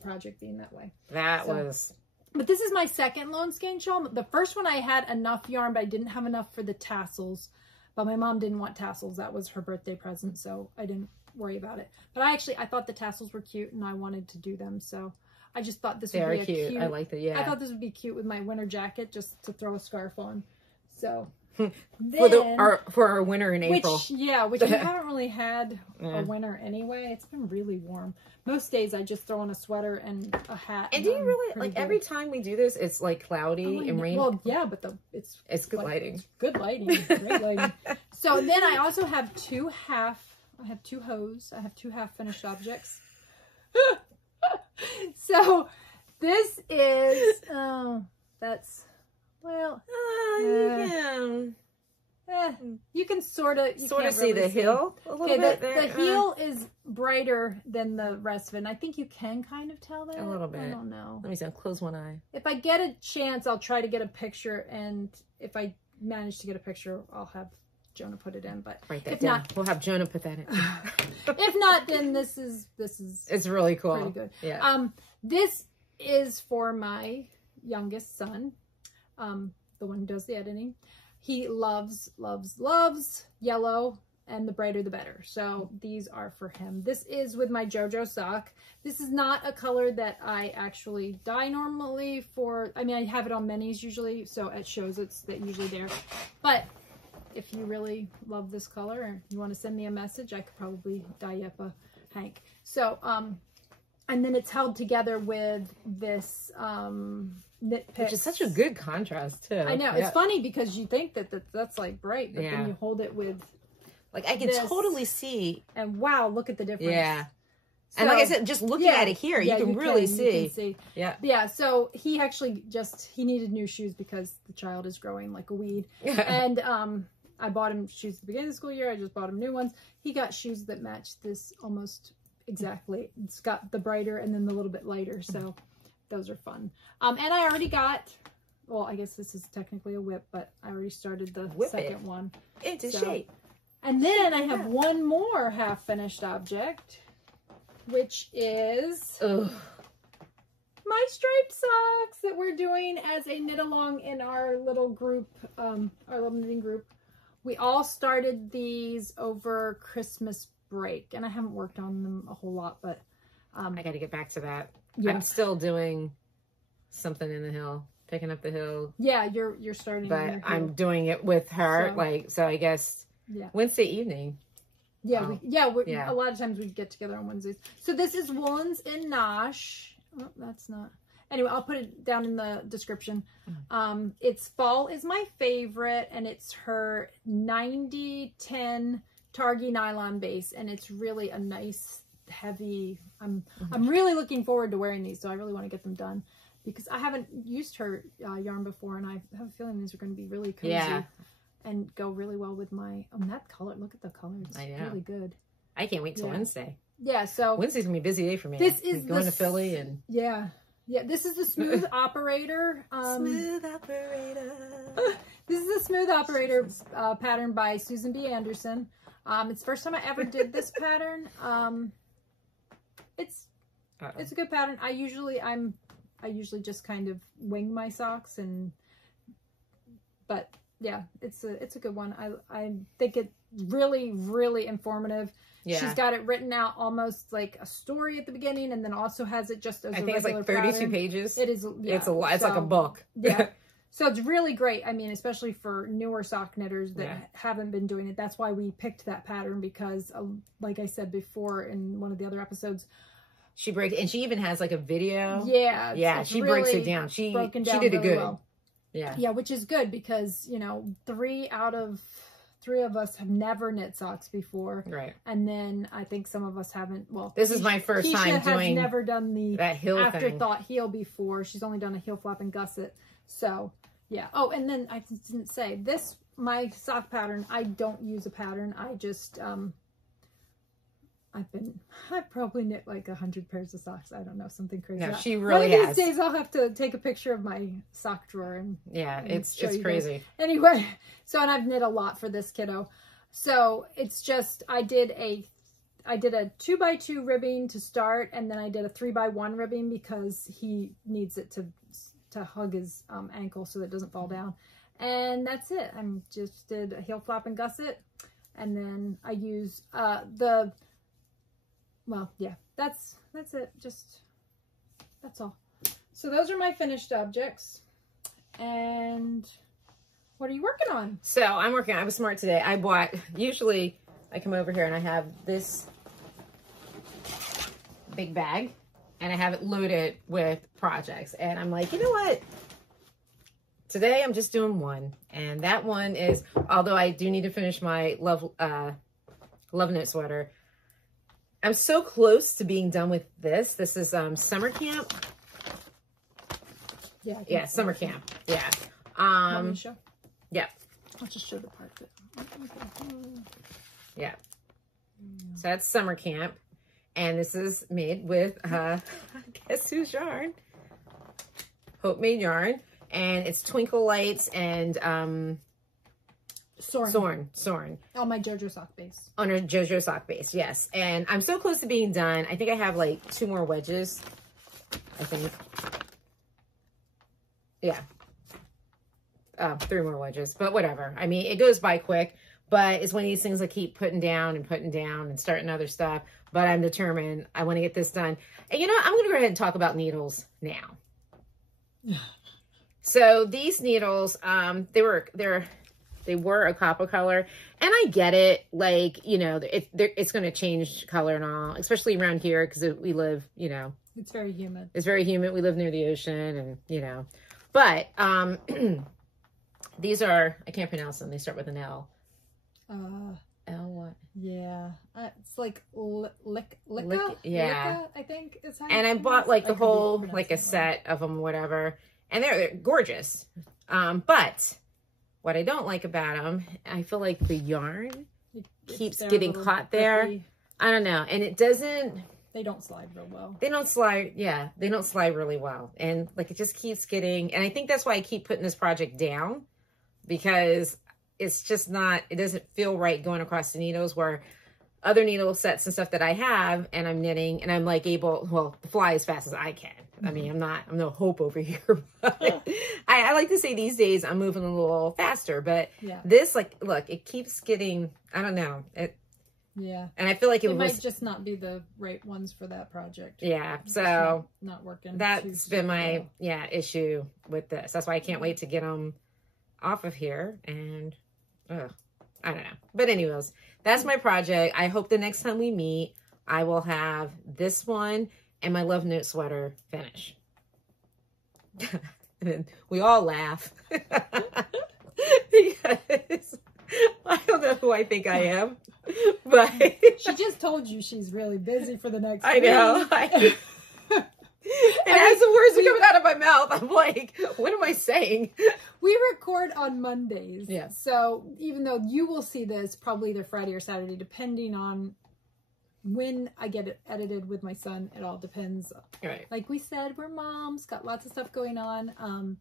project being that way. But this is my second Lone Skein shawl. The first one I had enough yarn, but I didn't have enough for the tassels. But my mom didn't want tassels. That was her birthday present, so I didn't worry about it. But I thought the tassels were cute, and I wanted to do them. So I just thought this would be cute. I like that. Yeah. I thought this would be cute with my winter jacket, just to throw a scarf on. So for our winter in April. Which we haven't really had a winter anyway. It's been really warm. Most days I just throw on a sweater and a hat. And do you really like every time we do this? It's like cloudy and rainy. Well, yeah, but it's good lighting. It's good lighting, great lighting. So then I also have two hose. I have two half finished objects. So this is you can sort of see the heel a little bit there. The heel is brighter than the rest of it. And I think you can kind of tell that. A little bit. I don't know. Let me see. I'll close one eye. If I get a chance, I'll try to get a picture. And if I manage to get a picture, I'll have Jonah put it in. But if not, we'll have Jonah put that in. If not, then this is it's really cool. Pretty good. Yeah. This is for my youngest son, the one who does the editing. He loves yellow, and the brighter the better. So these are for him. This is with my JoJo sock. This is not a color that I actually dye normally for. I mean, I have it on minis usually, so it shows it's usually there. But if you really love this color and you want to send me a message, I could probably dye up a Hank. So, and then it's held together with this knit picks. Which is such a good contrast too. I know. It's funny because you think that's like bright, but then you hold it with like I can totally see. And wow, look at the difference. Yeah. So, and like I said, just looking at it here, you can really see. You can see. Yeah. Yeah. So he actually he needed new shoes because the child is growing like a weed. And I bought him shoes at the beginning of the school year. I just bought him new ones. He got shoes that match this almost exactly. It's got the brighter and then the little bit lighter. So those are fun. And I already got, well, I guess this is technically a whip, but I already started the second one. Into shape. And then I have one more half finished object, which is my striped socks that we're doing as a knit along in our little group, our little knitting group. We all started these over Christmas break, and I haven't worked on them a whole lot, but I got to get back to that. Yeah. I'm still doing something in the hill, picking up the hill. Yeah, you're starting. But I'm doing it with her, so I guess Wednesday evening. Yeah, a lot of times we get together on Wednesdays. So this is Woolens in Nosh. Oh, that's not. Anyway, I'll put it down in the description. It's Fall is my favorite, and it's her 90-10 Targhee nylon base, and it's really a nice, heavy. I'm really looking forward to wearing these, so I really want to get them done because I haven't used her yarn before, and I have a feeling these are going to be really cozy and go really well with my. That color! Look at the color; it's really good. I can't wait till Wednesday. Yeah, so Wednesday's gonna be a busy day for me. This is going to Philly and this is the Smooth Operator. Smooth Operator. This is the Smooth Operator pattern by Susan B. Anderson. It's the first time I ever did this pattern. It's a good pattern. I usually just kind of wing my socks but yeah, it's a good one. I think it's really, really informative. Yeah. She's got it written out almost like a story at the beginning, and then also has it just as I think it's like 32 pattern. Pages. It is. Yeah, it's a lot. It's like a book. Yeah. So it's really great. I mean, especially for newer sock knitters that haven't been doing it. That's why we picked that pattern because, like I said before in one of the other episodes, she breaks, and she even has like a video. Yeah. Yeah, she breaks it down. She did it good. Well. Yeah. Yeah, which is good because, 3 of us have never knit socks before. Right. And then I think some of us haven't. Well, this is my first time doing has never done that heel afterthought heel before. She's only done a heel flap and gusset. So, yeah. Oh, and then I didn't say this, my sock pattern, I don't use a pattern. I just, I've probably knit like 100 pairs of socks. I don't know, something crazy. No, she really has. One of these days I'll have to take a picture of my sock drawer and it's crazy. Guys. Anyway, so and I've knit a lot for this kiddo. So it's just I I did a 2x2 ribbing to start, and then I did a 3x1 ribbing because he needs it to hug his ankle so it doesn't fall down. And that's it. I'm just did a heel flap and gusset, and then I use well, yeah, that's it. That's all. So those are my finished objects. And what are you working on? So I was smart today. I bought, usually I come over here and I have this big bag and I have it loaded with projects. And I'm like, you know what? Today I'm just doing one. And that one is, although I do need to finish my Love Knit sweater, I'm so close to being done with this. This is summer camp. Yeah, summer camp. Yeah. Want me to show? Yeah. I'll just show the part of it. Yeah. So that's summer camp. And this is made with, guess whose yarn? Hope made yarn. And it's Twinkle Lights and Soren. On my JoJo sock base. On a JoJo sock base, yes. And I'm so close to being done. I think I have like 2 more wedges. I think. Yeah. 3 more wedges, but whatever. I mean, it goes by quick, but it's one of these things I keep putting down and starting other stuff. But I'm determined. I want to get this done. And you know, I'm going to go ahead and talk about needles now. So these needles, they were a copper color, and I get it. Like, you know, it's going to change color and all, especially around here because we live, you know, it's very humid. It's very humid. We live near the ocean, and you know, but these are, I can't pronounce them. They start with an L. L what? Yeah, it's like Licka, yeah. I think it's. And I bought like the whole, like a set of them, whatever, and they're gorgeous. But what I don't like about them, I feel like the yarn keeps getting caught there. Grippy. I don't know, and it doesn't. They don't slide real well. They don't slide, yeah. They don't slide really well, and like it just keeps getting. And I think that's why I keep putting this project down, because it's just not. It doesn't feel right going across the needles where other needle sets and stuff that I have, and I'm knitting, and I'm like able, well, to fly as fast as I can. I mean, I'm no Hope over here. But I like to say these days I'm moving a little faster, but yeah. This, like, look, it keeps getting, I don't know. Yeah. And I feel like it might just not be the right ones for that project. Yeah. So not working. That's been my, issue with this. That's why I can't wait to get them off of here. And, I don't know. But anyways, that's my project. I hope the next time we meet, I will have this one and my Love Knit sweater finish. And we all laugh. Because I don't know who I think I am. But she just told you she's really busy for the next I know. And as the words are coming out of my mouth, I'm like, what am I saying? We record on Mondays. Yeah. So even though you will see this probably either Friday or Saturday, depending on when I get it edited with my son, it all depends. Right. Like we said, we're moms, got lots of stuff going on.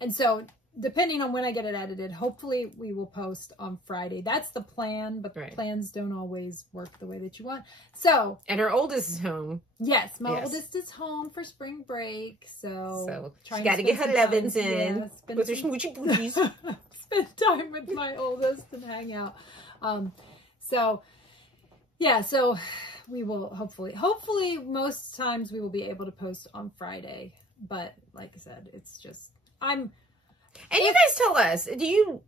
And so depending on when I get it edited, hopefully we will post on Friday. That's the plan, but the plans don't always work the way that you want. So, and her oldest is home. Yes, my oldest is home for spring break. So she got to get her levins in. With her smoochy boochies. Spend time with my oldest and hang out. So we will hopefully most times we will be able to post on Friday. But like I said, it's just, and you guys tell us, do you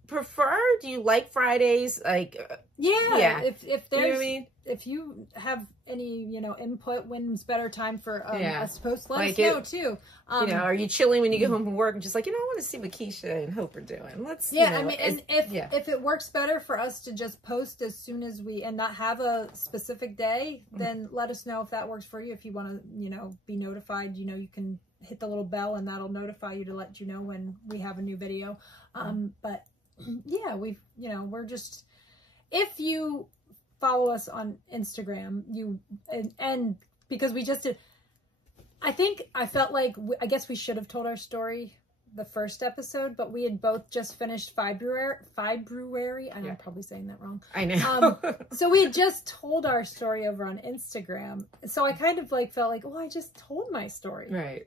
like Fridays? Like, yeah. If there's, you know what I mean? If you have any, input, when's better time for us to post, let us know too. Are you chilling when you get home from work and just like, I want to see what Kiesha and Hope are doing. Let's, and if it works better for us to just post as soon as and not have a specific day, then let us know if that works for you. If you want to, be notified, you can hit the little bell and that'll notify you to let you know when we have a new video. But yeah, we're just, if you follow us on Instagram, and because we just did, I felt like, I guess we should have told our story the first episode, but we had both just finished February. I'm probably saying that wrong. I know. So we had just told our story over on Instagram. So I kind of like felt like, oh, I just told my story. Right.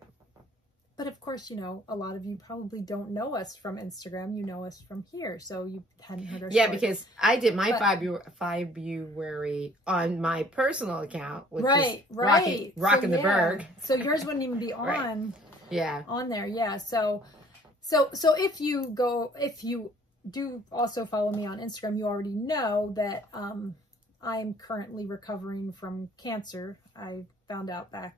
But of course, you know, a lot of you probably don't know us from Instagram. You know us from here. So you hadn't heard our story. Yeah, because I did my February on my personal account. Which is Rocking the Berg. So yours wouldn't even be on. Right. Yeah. On there. Yeah. So if you do also follow me on Instagram, you already know that I'm currently recovering from cancer. I found out back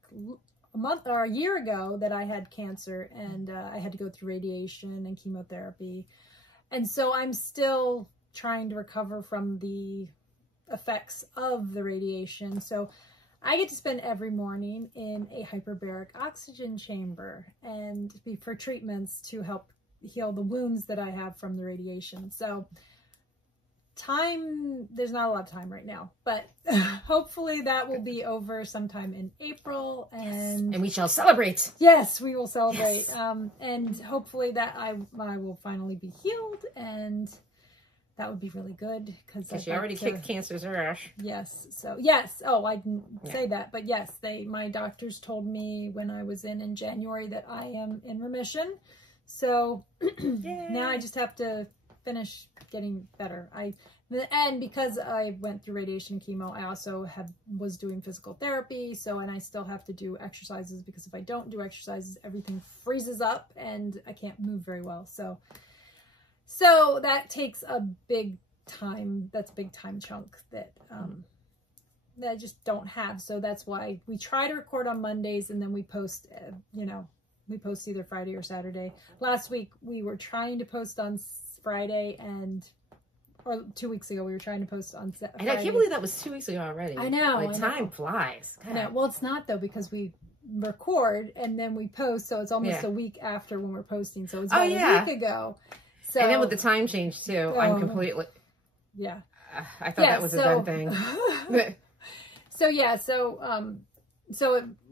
a year ago that I had cancer, and I had to go through radiation and chemotherapy. And so I'm still trying to recover from the effects of the radiation. So I get to spend every morning in a hyperbaric oxygen chamber and for treatments to help heal the wounds that I have from the radiation. So there's not a lot of time right now, but hopefully that will be over sometime in April, and we shall celebrate. Yes, we will celebrate. Yes. And hopefully that I will finally be healed, and that would be really good because she already kicked cancer's ass. Yes. So yes. Oh, I didn't say that, but yes, my doctors told me when I was in January that I am in remission. So now I just have to finish getting better. And because I went through radiation chemo, I also was doing physical therapy. And I still have to do exercises, because if I don't do exercises, everything freezes up and I can't move very well. So that takes a big time. That's a big time chunk that I just don't have. So that's why we try to record on Mondays, and then we post, we post either Friday or Saturday. Last week we were trying to post on Friday, or 2 weeks ago we were trying to post on Friday. And I can't believe that was 2 weeks ago already. I know. Like, time flies. God. I know. Well, it's not though, because we record and then we post, so it's almost a week after when we're posting. So it's about a week ago. So, and then with the time change too, I'm completely. Yeah. I thought that was a done thing. So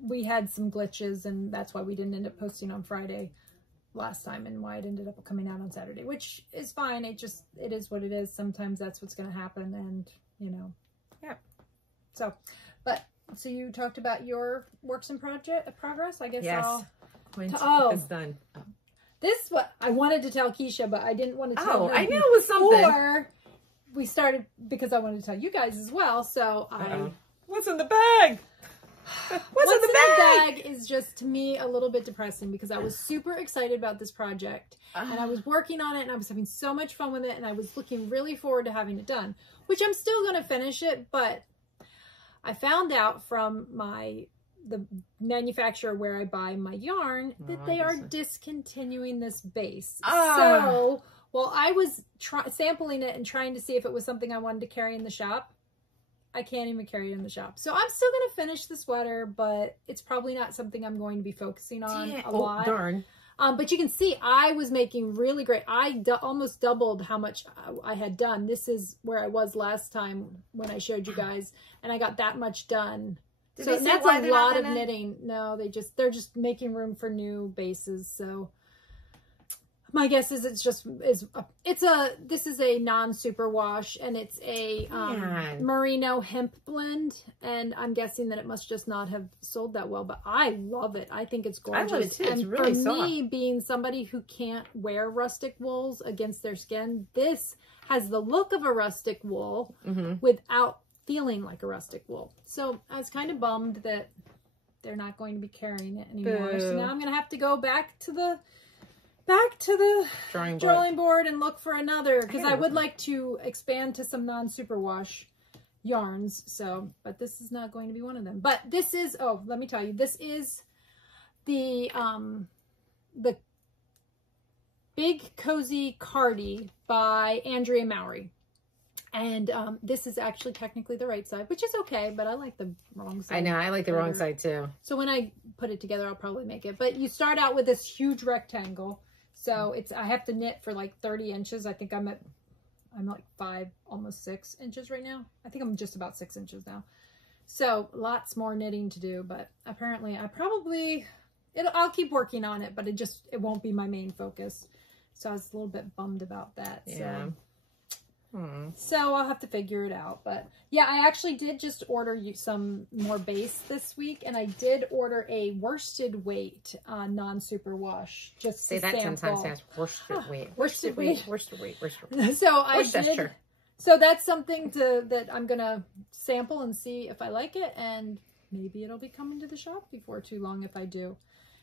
we had some glitches, and that's why we didn't end up posting on Friday last time, and why it ended up coming out on Saturday, which is fine. It is what it is. Sometimes that's what's going to happen, and yeah. So you talked about your works in progress. I guess it's done. This is what I wanted to tell Kiesha, but I didn't want to tell her. I knew it was something. Or we started because I wanted to tell you guys as well. So what's in the bag? What's in the bag is just, to me, a little bit depressing, because I was super excited about this project and I was working on it and I was having so much fun with it, and I was looking really forward to having it done, which I'm still going to finish it. But I found out from the manufacturer where I buy my yarn that they are discontinuing this base. So while I was sampling it and trying to see if it was something I wanted to carry in the shop, I can't even carry it in the shop. So I'm still going to finish the sweater, but it's probably not something I'm going to be focusing on a lot. Darn. But you can see I was making really great. I almost doubled how much I had done. This is where I was last time when I showed you guys, and I got that much done. So that's a lot of knitting. No, they're just making room for new bases. So my guess is this is a non-superwash, and it's a merino hemp blend, and I'm guessing that it must just not have sold that well, but I love it. I think it's gorgeous. I love it too. It's and really for soft. me, being somebody who can't wear rustic wools against their skin, this has the look of a rustic wool without feeling like a rustic wool. So I was kind of bummed that they're not going to be carrying it anymore. Boo. So now I'm going to have to go back to the drawing board and look for another, because I would like to expand to some non-superwash yarns. So, but this is not going to be one of them. But this is, let me tell you, this is the Big Cozy Cardi by Andrea Mowry. And this is actually technically the right side, which is okay, but I like the wrong side. I know, I like the wrong side too. So when I put it together, I'll probably make it. But you start out with this huge rectangle. So I have to knit for like 30 inches. I think I'm like 5, almost 6 inches right now. I think I'm just about 6 inches now. So lots more knitting to do, but apparently I'll keep working on it, but it won't be my main focus. So I was a little bit bummed about that. Yeah. So I'll have to figure it out. But yeah, I actually did just order some more base this week, and I did order a worsted weight non-super wash. Just say to that sample. 10 times fast. Worsted weight. Worsted weight. Worsted weight. Worsted weight. So I Worcestershire. did. So that's something that I'm gonna sample and see if I like it, and maybe it'll be coming to the shop before too long if I do.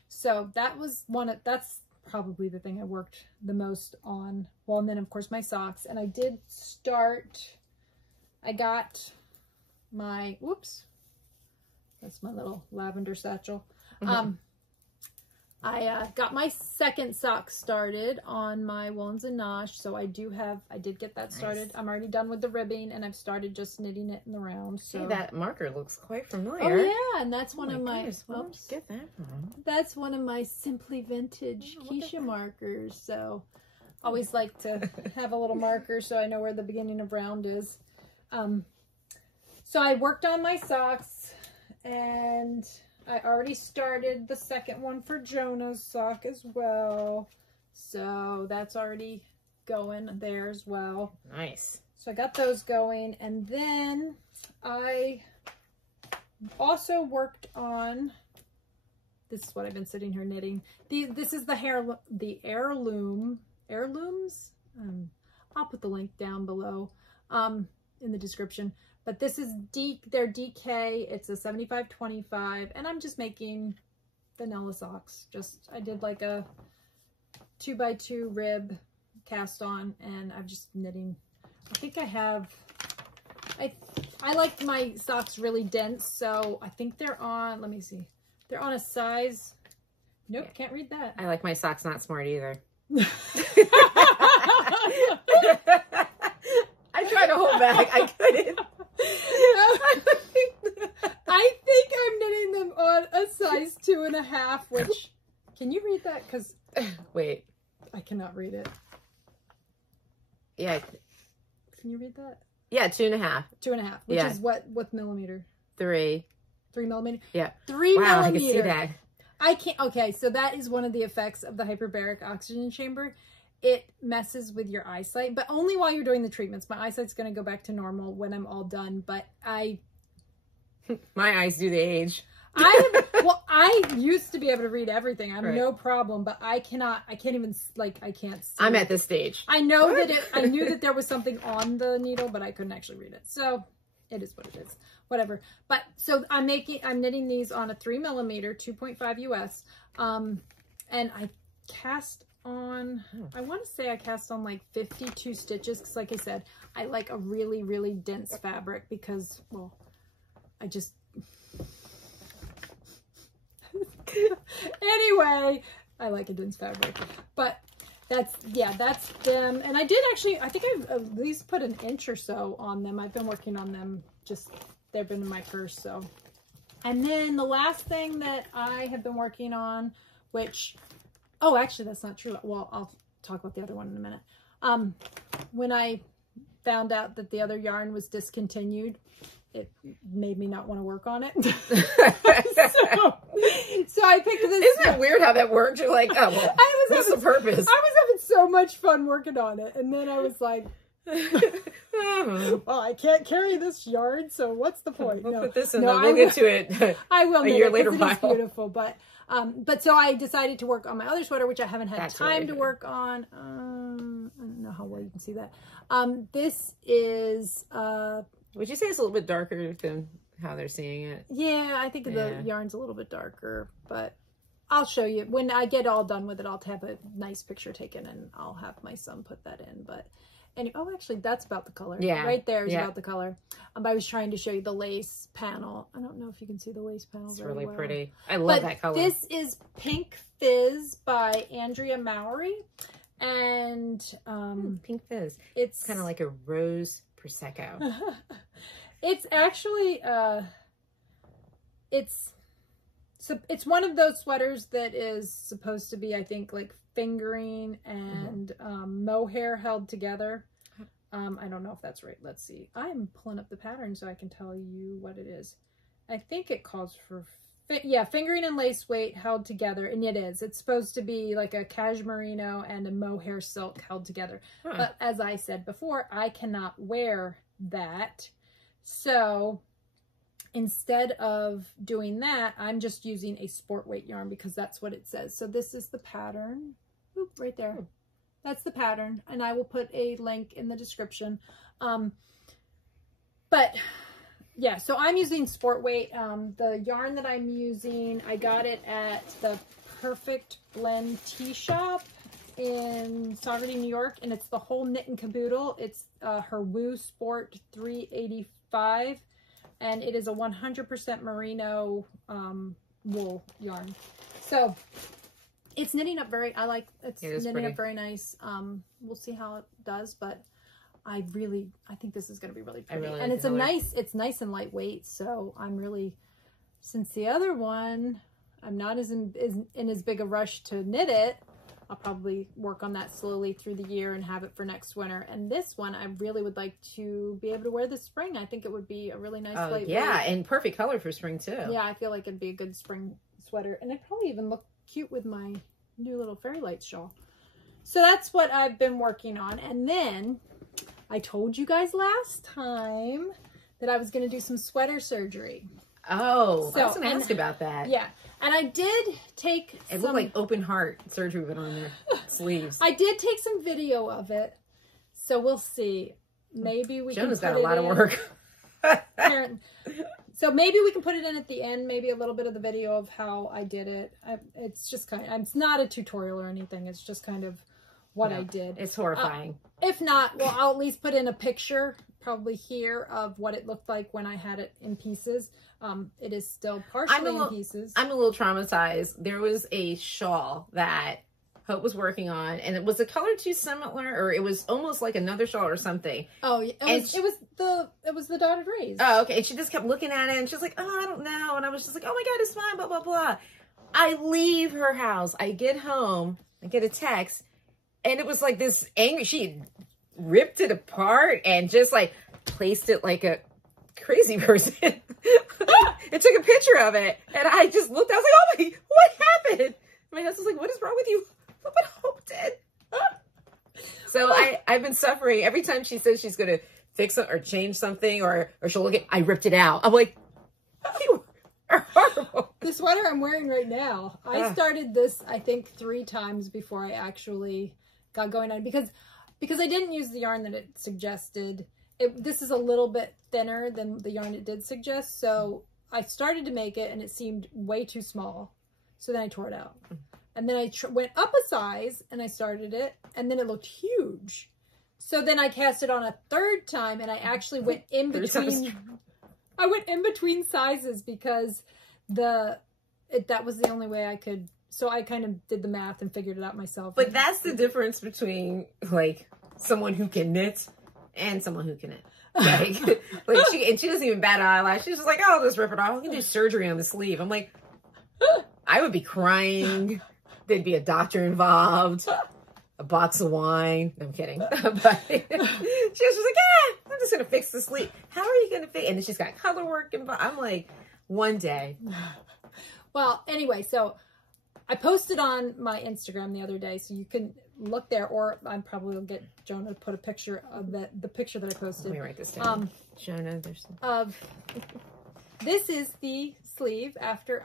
So that was that's probably the thing I worked the most on. Well, and then of course my socks, and I did start. I got my that's my little lavender satchel. I got my second sock started on my Woolens and Nosh, so I did get that started. I'm already done with the ribbing, and I've started just knitting it in the round. So hey, that marker looks quite familiar. Oh yeah, and that's one of my get that from? That's one of my Simply Vintage Kiesha markers. So always like to have a little marker so I know where the beginning of round is. So I worked on my socks, and I already started the second one for Jonah's sock as well. So that's already going there as well. Nice. So I got those going. And then I also worked on, this is what I've been sitting here knitting. This is the heirlooms. I'll put the link down below in the description. But this is their DK. It's a 75-25, and I'm just making vanilla socks. I did like a 2x2 rib cast on, and I'm just knitting. I think I like my socks really dense, so I think they're on, let me see. They're on a size, nope, can't read that. I like my socks not smart either. I tried to hold back. I couldn't. I think I'm knitting them on a size 2.5, which, can you read that? Because wait, I cannot read it. Yeah. Can you read that? Yeah, 2.5. 2.5, which is what millimeter? 3. 3 millimeter? Yeah. 3 millimeter. I can see that. I can't. Okay, so that is one of the effects of the hyperbaric oxygen chamber. It messes with your eyesight, but only while you're doing the treatments. My eyesight's going to go back to normal when I'm all done, but my eyes do the age. I used to be able to read everything. I have no problem, but I can't even, I can't see. I'm at this stage. I know I knew that there was something on the needle, but I couldn't actually read it. So it is what it is. Whatever. But so I'm knitting these on a 3 millimeter, 2.5 US. And I cast on, I want to say I cast on like 52 stitches. Cause like I said, I like a really, really dense fabric because, well, I just, anyway, I like a dense fabric, but that's them. And I did actually, I think I've at least put an inch or so on them. I've been working on them, they've been in my purse. So, and then the last thing that I have been working on, which, oh, actually that's not true. Well, I'll talk about the other one in a minute. When I found out that the other yarn was discontinued, it made me not want to work on it. so I picked this. Isn't it weird how that works? You're like, oh, well, what's the purpose? I was having so much fun working on it. And then I was like, well, I can't carry this yarn, so what's the point? We'll put this in. We'll get to it. I will a year later. It's beautiful, but so I decided to work on my other sweater, which I haven't had time to work on. I don't know how well you can see that. This is would you say it's a little bit darker than how they're seeing it? Yeah, I think the yarn's a little bit darker, but I'll show you. When I get all done with it, I'll have a nice picture taken, and I'll have my son put that in. But anyway, oh, actually, that's about the color. Yeah. Right there is about the color. I was trying to show you the lace panel. I don't know if you can see the lace panel It's very really well. pretty. I love that color. This is Pink Fizz by Andrea Mowry. And Pink Fizz. It's kind of like a rose Prosecco. It's actually it's one of those sweaters that is supposed to be, I think, like fingering and mohair held together. I don't know if that's right. Let's see. I'm pulling up the pattern so I can tell you what it is. I think it calls for fingering and lace weight held together, and it is. It's supposed to be like a cashmerino and a mohair silk held together. But as I said before, I cannot wear that. So instead of doing that, I'm just using a sport weight yarn because that's what it says. So this is the pattern. Oop, right there. That's the pattern, and I will put a link in the description. But yeah, so I'm using sport weight. The yarn that I'm using, I got it at the Perfect Blend Tea Shop in Saugerty, New York, and it's the whole knit and caboodle. It's her Woo Sport 385, and it is a 100% merino wool yarn. So it's knitting up very, it's knitting pretty. up very nice. We'll see how it does, but I think this is going to be really pretty. And it's it's nice and lightweight. So I'm really, since the other one, I'm not in as big a rush to knit it. I'll probably work on that slowly through the year and have it for next winter. And this one, I really would like to be able to wear this spring. I think it would be a really nice lightweight. Yeah, and perfect color for spring too. Yeah, I feel like it'd be a good spring sweater. And it'd probably even look cute with my new little fairy lights shawl. So that's what I've been working on. And then I told you guys last time that I was going to do some sweater surgery. Oh, so, I was going to ask about that. Yeah. And I did take It looked like open heart surgery went on their sleeves. I did take some video of it. So we'll see. Maybe we Jonah's can got a lot of work. So maybe we can put it in at the end, maybe a little bit of the video of how I did it. It's just kind of, it's not a tutorial or anything. It's just kind of what I did. It's horrifying. If not, well, I'll at least put in a picture probably here of what it looked like when I had it in pieces. It is still partially in pieces. I'm a little traumatized. There was a shawl that Hope was working on, and it was a color too similar, or it was almost like another shawl or something. Oh, it was the dotted rays. Oh, okay. And she just kept looking at it, and she was like, "Oh, I don't know." And I was just like, "Oh my God, it's fine." Blah blah blah. I leave her house. I get home. I get a text, and it was like this angry. She ripped it apart and just like placed it like a crazy person. It took a picture of it, and I just looked. I was like, "Oh my, what happened?" My husband's like, "What is wrong with you?" Look what Hope did. So I've been suffering every time she says she's going to fix it or change something, or she'll look at, I ripped it out. I'm like, you are horrible. The sweater I'm wearing right now, I started this, I think 3 times before I actually got going on, because I didn't use the yarn that it suggested. This is a little bit thinner than the yarn it did suggest. So I started to make it and it seemed way too small. So then I tore it out. And then I went up a size and I started it, and then it looked huge. So then I cast it on a 3rd time, and I actually went in between. I went in between sizes because that was the only way I could. So I kind of did the math and figured it out myself. But that's the difference between like someone who can knit and someone who can knit. Like she doesn't even bat an eyelash. She's just like, "Oh, I'll just rip it off. I can do surgery on the sleeve." I'm like, I would be crying. There'd be a doctor involved, a box of wine. No, I'm kidding. But she was just like, I'm just going to fix the sleeve. How are you going to fix? And then she's got color work involved. I'm like, one day. Well, anyway, so I posted on my Instagram the other day, so you can look there, or I probably will get Jonah to put a picture of the picture that I posted. Let me write this down. Jonah, there's some. This is the sleeve after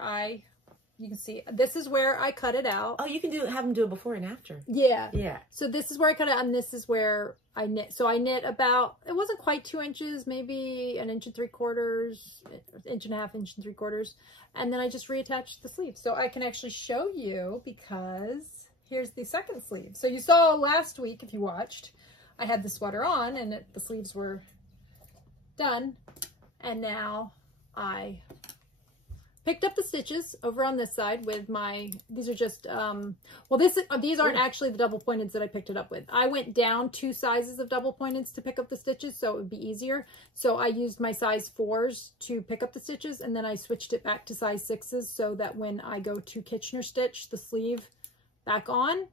you can see, this is where I cut it out. Oh, you can have them do it before and after. Yeah. Yeah. So this is where I cut it out, and this is where I knit. So I knit about, it wasn't quite 2 inches, maybe 1 3/4 inches, 1.5 inches, 1 3/4. And then I just reattached the sleeve. So I can actually show you, because here's the second sleeve. So you saw last week, if you watched, I had the sweater on and the sleeves were done. And now I picked up the stitches over on this side with these are just, these aren't actually the double pointeds that I picked it up with. I went down 2 sizes of double pointeds to pick up the stitches, so it would be easier. So I used my size 4s to pick up the stitches, and then I switched it back to size 6s so that when I go to Kitchener stitch the sleeve back on,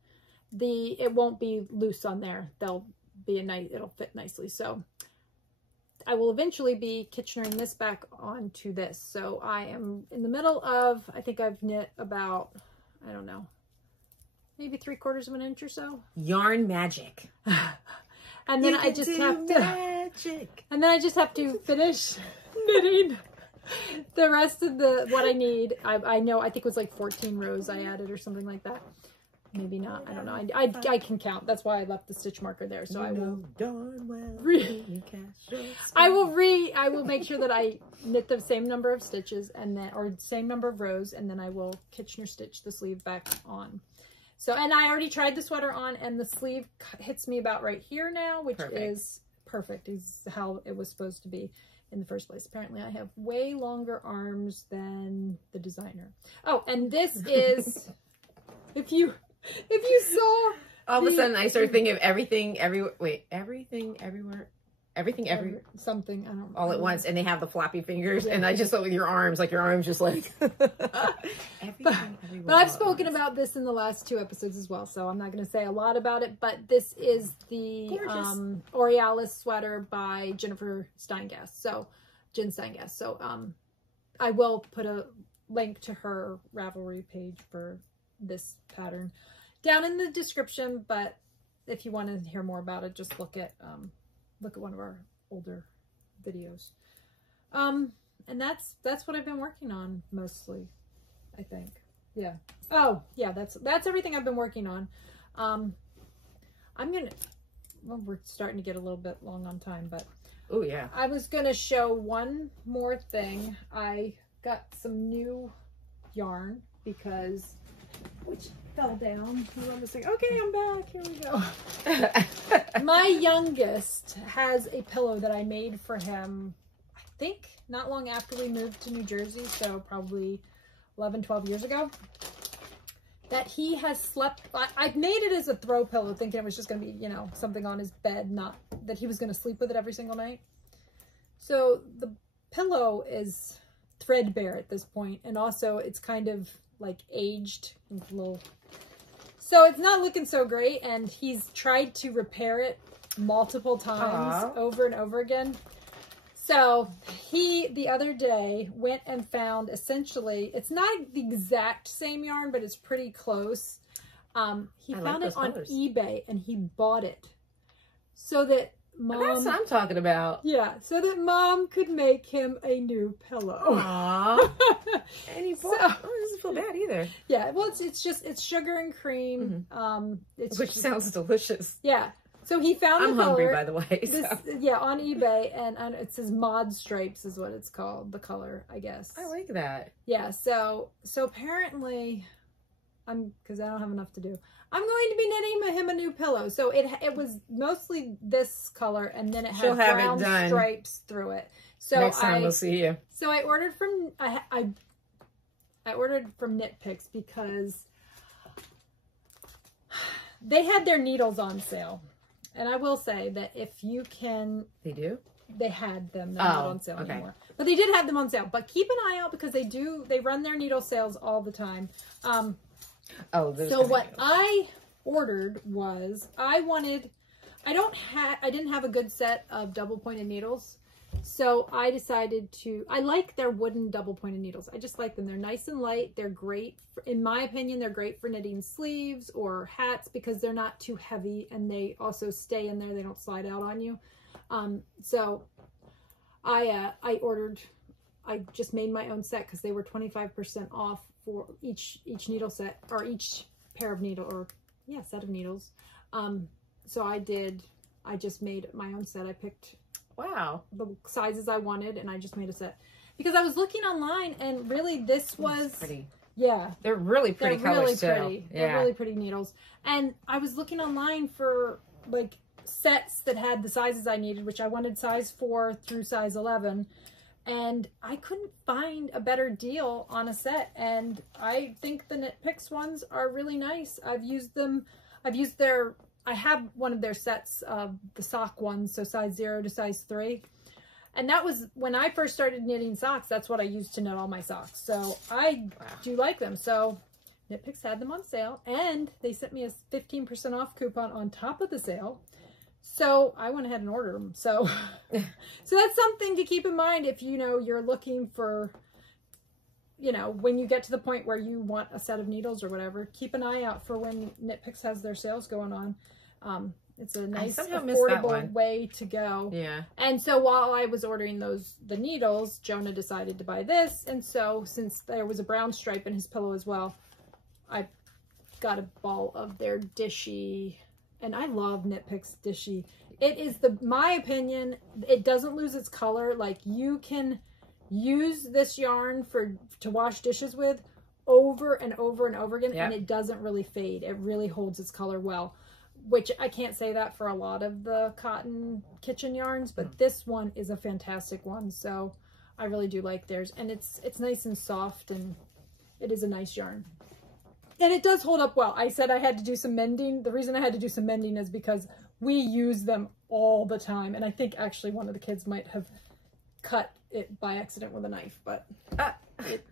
it won't be loose on there. They'll be it'll fit nicely. So I will eventually be Kitchener-ing this back onto this. So I am in the middle of, I think I've knit about, I don't know, maybe 3/4 of an inch or so. Yarn magic. And then I just have to magic. And then I just have to finish knitting the rest of what I need. I know, I think it was like 14 rows I added or something like that. Maybe not. I don't know. I can count. That's why I left the stitch marker there. So I will I will make sure that I knit the same number of stitches and then, or same number of rows, and then I will Kitchener stitch the sleeve back on. So, and I already tried the sweater on, and the sleeve hits me about right here now, which is perfect. Is how it was supposed to be in the first place. Apparently I have way longer arms than the designer. Oh, and this is, if you saw, all of a sudden I started thinking of everything everywhere, something, I don't know. All at once, and they have the floppy fingers, and I just thought with your arms just like everything everywhere. But I've spoken about this in the last 2 episodes as well, so I'm not going to say a lot about it, but this is the Aurealis sweater by Jenn Steingass. So I will put a link to her Ravelry page for this pattern down in the description, but if you want to hear more about it, just look at one of our older videos. And that's what I've been working on mostly, I think. Yeah. Oh, yeah, that's everything I've been working on. We're starting to get a little bit long on time, but oh yeah. I was gonna show one more thing. I got some new yarn which fell down. Okay, I'm back. Here we go. My youngest has a pillow that I made for him, I think not long after we moved to New Jersey, so probably 11, 12 years ago, that he has slept. I made it as a throw pillow, thinking it was just going to be, you know, something on his bed, not that he was going to sleep with it every single night. So the pillow is threadbare at this point, and also it's kind of like aged a little, so it's not looking so great, and he's tried to repair it multiple times over and over again. So he the other day went and found, essentially, it's not the exact same yarn, but it's pretty close. He found it on eBay, and he bought it so that Mom, that's what I'm talking about. Yeah, so that Mom could make him a new pillow. Aww. And he bought, it doesn't feel bad either. Yeah, well, it's sugar and cream. Which sounds delicious. Yeah. So he found I'm hungry, by the way. Yeah, on eBay, and it says Mod Stripes is what it's called, the color, I guess. I like that. Yeah, so apparently, because I don't have enough to do, I'm going to be knitting him a new pillow. So it was mostly this color, and then it had brown stripes through it. So next time we'll see you. So I ordered from I ordered from Knit Picks because they had their needles on sale. And I will say that if you can... They do? They had them. They're not on sale anymore. But they did have them on sale. But keep an eye out because they run their needle sales all the time. So what I ordered was, I didn't have a good set of double pointed needles. So I decided I like their wooden double pointed needles. I just like them. They're nice and light. They're great. In my opinion, they're great for knitting sleeves or hats because they're not too heavy, and they also stay in there. They don't slide out on you. So I just made my own set because they were 25% off for each needle set, or each pair of set of needles. So I just made my own set. I picked the sizes I wanted, and I just made a set because I was looking online, and really this was pretty. Yeah, they're really pretty colors too. Yeah. They're really pretty needles, and I was looking online for like sets that had the sizes I needed, which I wanted size 4 through size 11, and I couldn't find a better deal on a set. And I think the Knit Picks ones are really nice. I've used them. I have one of their sets of the sock ones, so size 0 to size 3. And that was when I first started knitting socks. That's what I used to knit all my socks. So I do like them. So Knit Picks had them on sale, and they sent me a 15% off coupon on top of the sale. So I went ahead and ordered them. So, so that's something to keep in mind if, you know, you're looking for, you know, when you get to the point where you want a set of needles or whatever, keep an eye out for when Knit Picks has their sales going on. It's a nice, affordable way to go. Yeah. And so while I was ordering the needles, Jonah decided to buy this. And so since there was a brown stripe in his pillow as well, I got a ball of their Dishy. And I love Knit Picks Dishy. It is my opinion, it doesn't lose its color. Like, you can use this yarn to wash dishes with over and over and over again, and it doesn't really fade. It really holds its color well, which I can't say that for a lot of the cotton kitchen yarns, but this one is a fantastic one. So I really do like theirs, and it's nice and soft, and it is a nice yarn. And it does hold up well. I said I had to do some mending. The reason I had to do some mending is because we use them all the time, and I think actually one of the kids might have cut it by accident with a knife, but it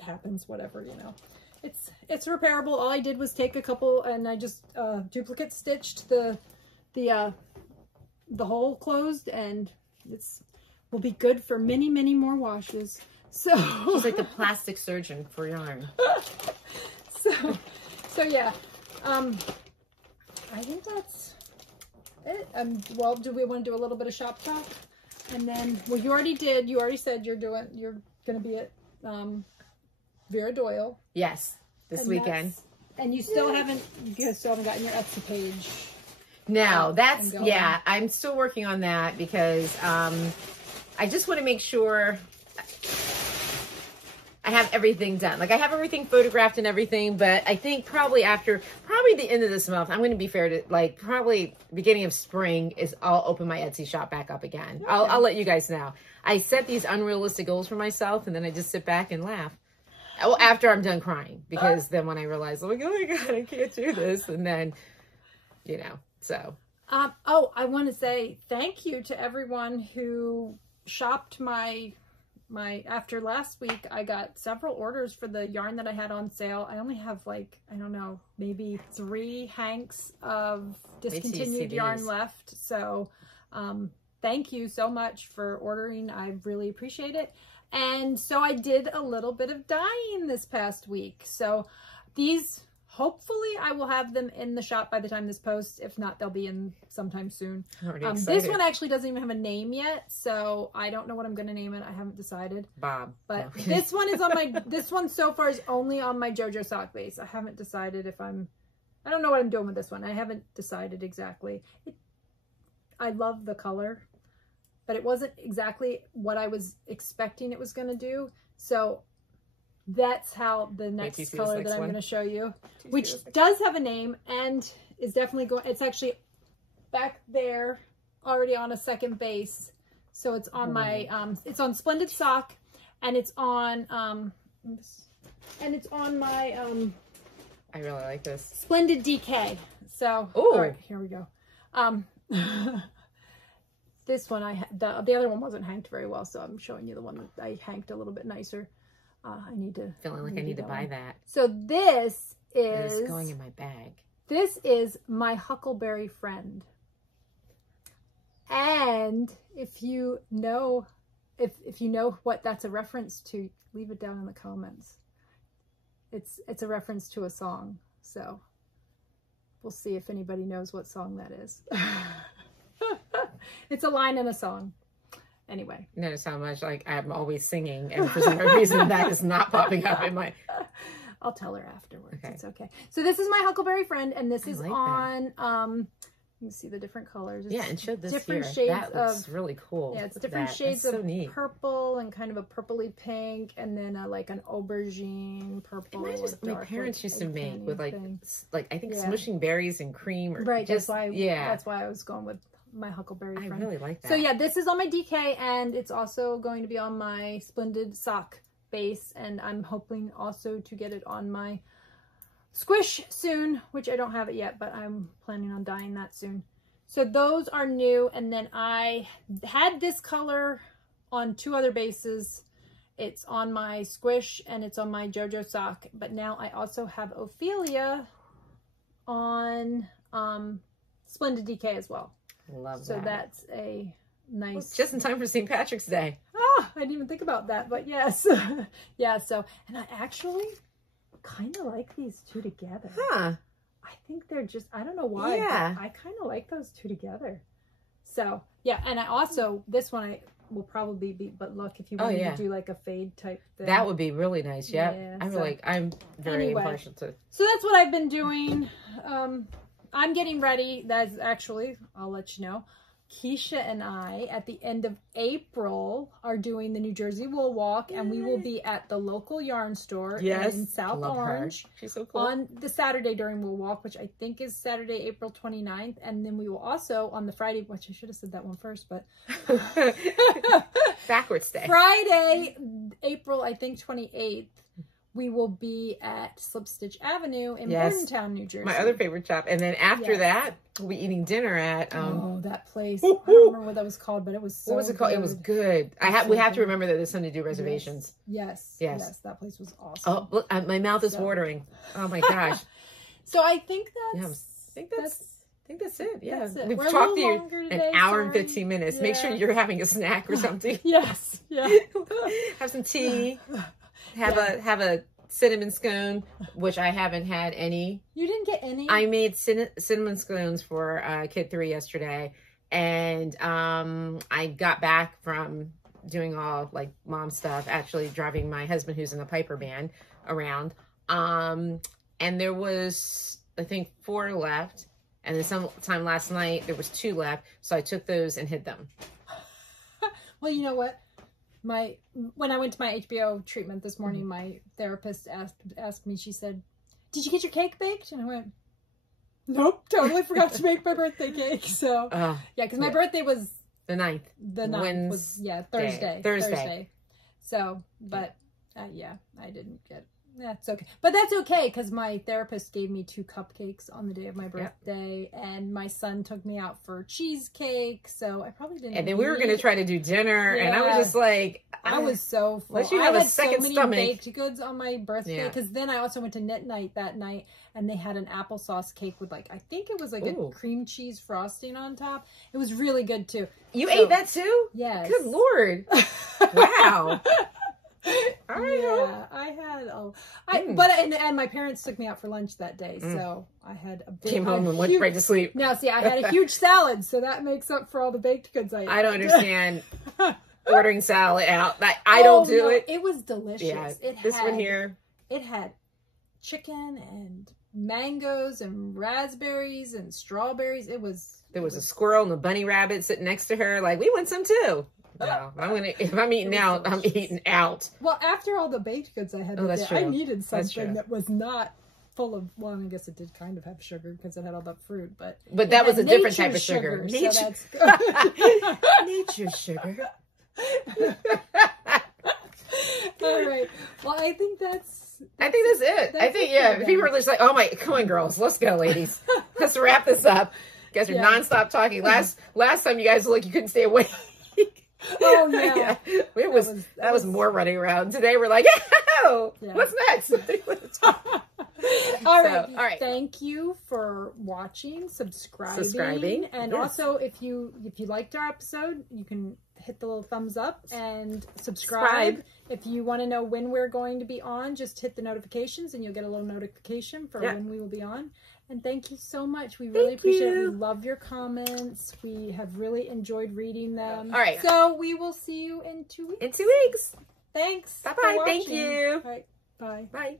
happens, whatever, you know. It's repairable. All I did was take a couple, and I just duplicate stitched the hole closed, and will be good for many, many more washes. So she's like the plastic surgeon for yarn. So yeah, I think that's it. Well, do we want to do a little bit of shop talk? And then, well, you already said you're going to be at Vera Doyle. Yes, this weekend. And you still haven't gotten your Etsy page. No, I'm still working on that because I just want to make sure I have everything done. Like, I have everything photographed and everything, but I think probably the end of this month, I'm going to be fair to, like, probably beginning of spring I'll open my Etsy shop back up again. Okay. I'll let you guys know. I set these unrealistic goals for myself, and then I just sit back and laugh. Well, after I'm done crying, because then when I realize, like, oh my God, I can't do this. And then, you know, so. I want to say thank you to everyone who shopped after last week. I got several orders for the yarn that I had on sale. I only have, like, I don't know, maybe 3 hanks of discontinued yarn left. So thank you so much for ordering. I really appreciate it. And so I did a little bit of dyeing this past week. So these, hopefully I will have them in the shop by the time this posts. If not, they'll be in sometime soon. This one actually doesn't even have a name yet, so I don't know what I'm going to name it. I haven't decided. Bob. But this one is on this one so far is only on my JoJo sock base. I haven't decided I don't know what I'm doing with this one. I haven't decided exactly. I love the color, but it wasn't exactly what I was expecting it was going to do. So that's how the next color that I'm going to show you, which does have a name and is definitely going, it's actually back there already on a second base. So it's on my, it's on Splendid Sock, and it's on, my, I really like this. Splendid DK. So, all right, here we go. This one, the other one wasn't hanked very well, so I'm showing you the one that I hanked a little bit nicer. I need to buy that. So this is going in my bag. This is my Huckleberry Friend. And if you know what that's a reference to, leave it down in the comments. It's a reference to a song. So we'll see if anybody knows what song that is. It's a line in a song. Anyway. Notice how much like I'm always singing, and for some reason that is not popping up in my. I'll tell her afterwards. Okay. It's okay. So this is my Huckleberry Friend, and this is on. You can see the different colors. It's and show this different here. Shades that looks really cool. Yeah, it's different shades of purple and kind of a purpley pink, and then like an aubergine purple. My parents used to make with like I think smushing berries and cream. Or right. That's why I was going with my Huckleberry Friend. I really like that. So yeah, this is on my DK, and it's also going to be on my Splendid Sock base, and I'm hoping also to get it on my Squish soon, which I don't have it yet, but I'm planning on dyeing that soon. So those are new, and then I had this color on 2 other bases. It's on my Squish and it's on my JoJo sock, but now I also have Ophelia on Splendid DK as well. Love that. So that's a nice. Well, just in time for St. Patrick's Day. Ah, I didn't even think about that, but yes. Yeah, so, and I actually kind of like these two together. Huh. I think they're just, I don't know why, Yeah. but I kind of like those two together. So, yeah, and I also, this one I will probably be, but look, if you want to do like a fade type thing. That would be really nice, yeah. I'm very anyway, impartial to. So that's what I've been doing. I'm getting ready. That's actually, I'll let you know. Kiesha and I, at the end of April, are doing the New Jersey Wool Walk, and we will be at the local yarn store in South Orange. She's so cool. On the Saturday during Wool Walk, which I think is Saturday, April 29th. And then we will also, on the Friday, which I should have said that one first, but... Backwards day. Friday, April, I think, 28th. We will be at Slip Stitch Avenue in Bordentown, New Jersey. My other favorite shop. And then after that, we'll be eating dinner at... oh, that place. I don't remember what that was called, but it was so What was it called? good. It was good. We have to remember that there's something to do reservations. Yes. That place was awesome. Oh, look, my mouth is watering. Oh, my gosh. So I think that's... I think that's it. Yeah. That's it. We've We're talked to you today, an hour and 15 minutes. Yeah. Make sure you're having a snack or something. Yes. Yeah. Have some tea. Have a cinnamon scone, which I haven't had any. You didn't get any? I made cinnamon scones for Kid 3 yesterday, and I got back from doing all like mom stuff, actually driving my husband, who's in the Piper band, around. And there was, I think, 4 left, and then sometime last night there was 2 left, so I took those and hid them. Well, you know what? When I went to my HBO treatment this morning, my therapist asked me, she said, "Did you get your cake baked?" And I went, "Nope, totally forgot to make my birthday cake." So, yeah, because my birthday was the 9th. The 9th was, Thursday. So, but, yeah, I didn't get That's okay. But that's okay, because my therapist gave me 2 cupcakes on the day of my birthday, and my son took me out for cheesecake, so I probably didn't. And then we were going to try to do dinner, and I was just like... I was so full. Unless you have a second so stomach. many baked goods on my birthday, because then I also went to Knit Night that night, and they had an applesauce cake with, like, I think it was like a cream cheese frosting on top. It was really good, too. You ate that, too? Yes. Good Lord. Wow. I had but my parents took me out for lunch that day, so I had a big, came home and went right to sleep. Now, see, I had a huge salad, so that makes up for all the baked goods I ate. I don't understand ordering salad out. I don't do it. It was delicious. Yeah, this one here. It had chicken and mangoes and raspberries and strawberries. There was a squirrel and a bunny rabbit sitting next to her. Like, we want some too. No, if I'm eating out, I'm eating out. Well, after all the baked goods I had, I needed something that was not full of. Well, I guess it did kind of have sugar because it had all that fruit, but that was a different type of sugar. Nature, so that's good. Nature sugar. All right. Well, I think that's it. I think people are just like, oh my, come on, girls, let's go, ladies, let's wrap this up. You guys are nonstop talking. Last time you guys looked like you couldn't stay awake. Oh yeah, that was more running around. Today we're like, what's next? All right. Thank you for watching, subscribing, and also if you liked our episode, you can hit the little thumbs up and subscribe. If you want to know when we're going to be on, just hit the notifications and you'll get a little notification for when we will be on. And thank you so much. We really appreciate it. We love your comments. We have really enjoyed reading them. All right. So we will see you in 2 weeks. Thanks. Thanks. Bye-bye. Thank you. All right. Bye. Bye.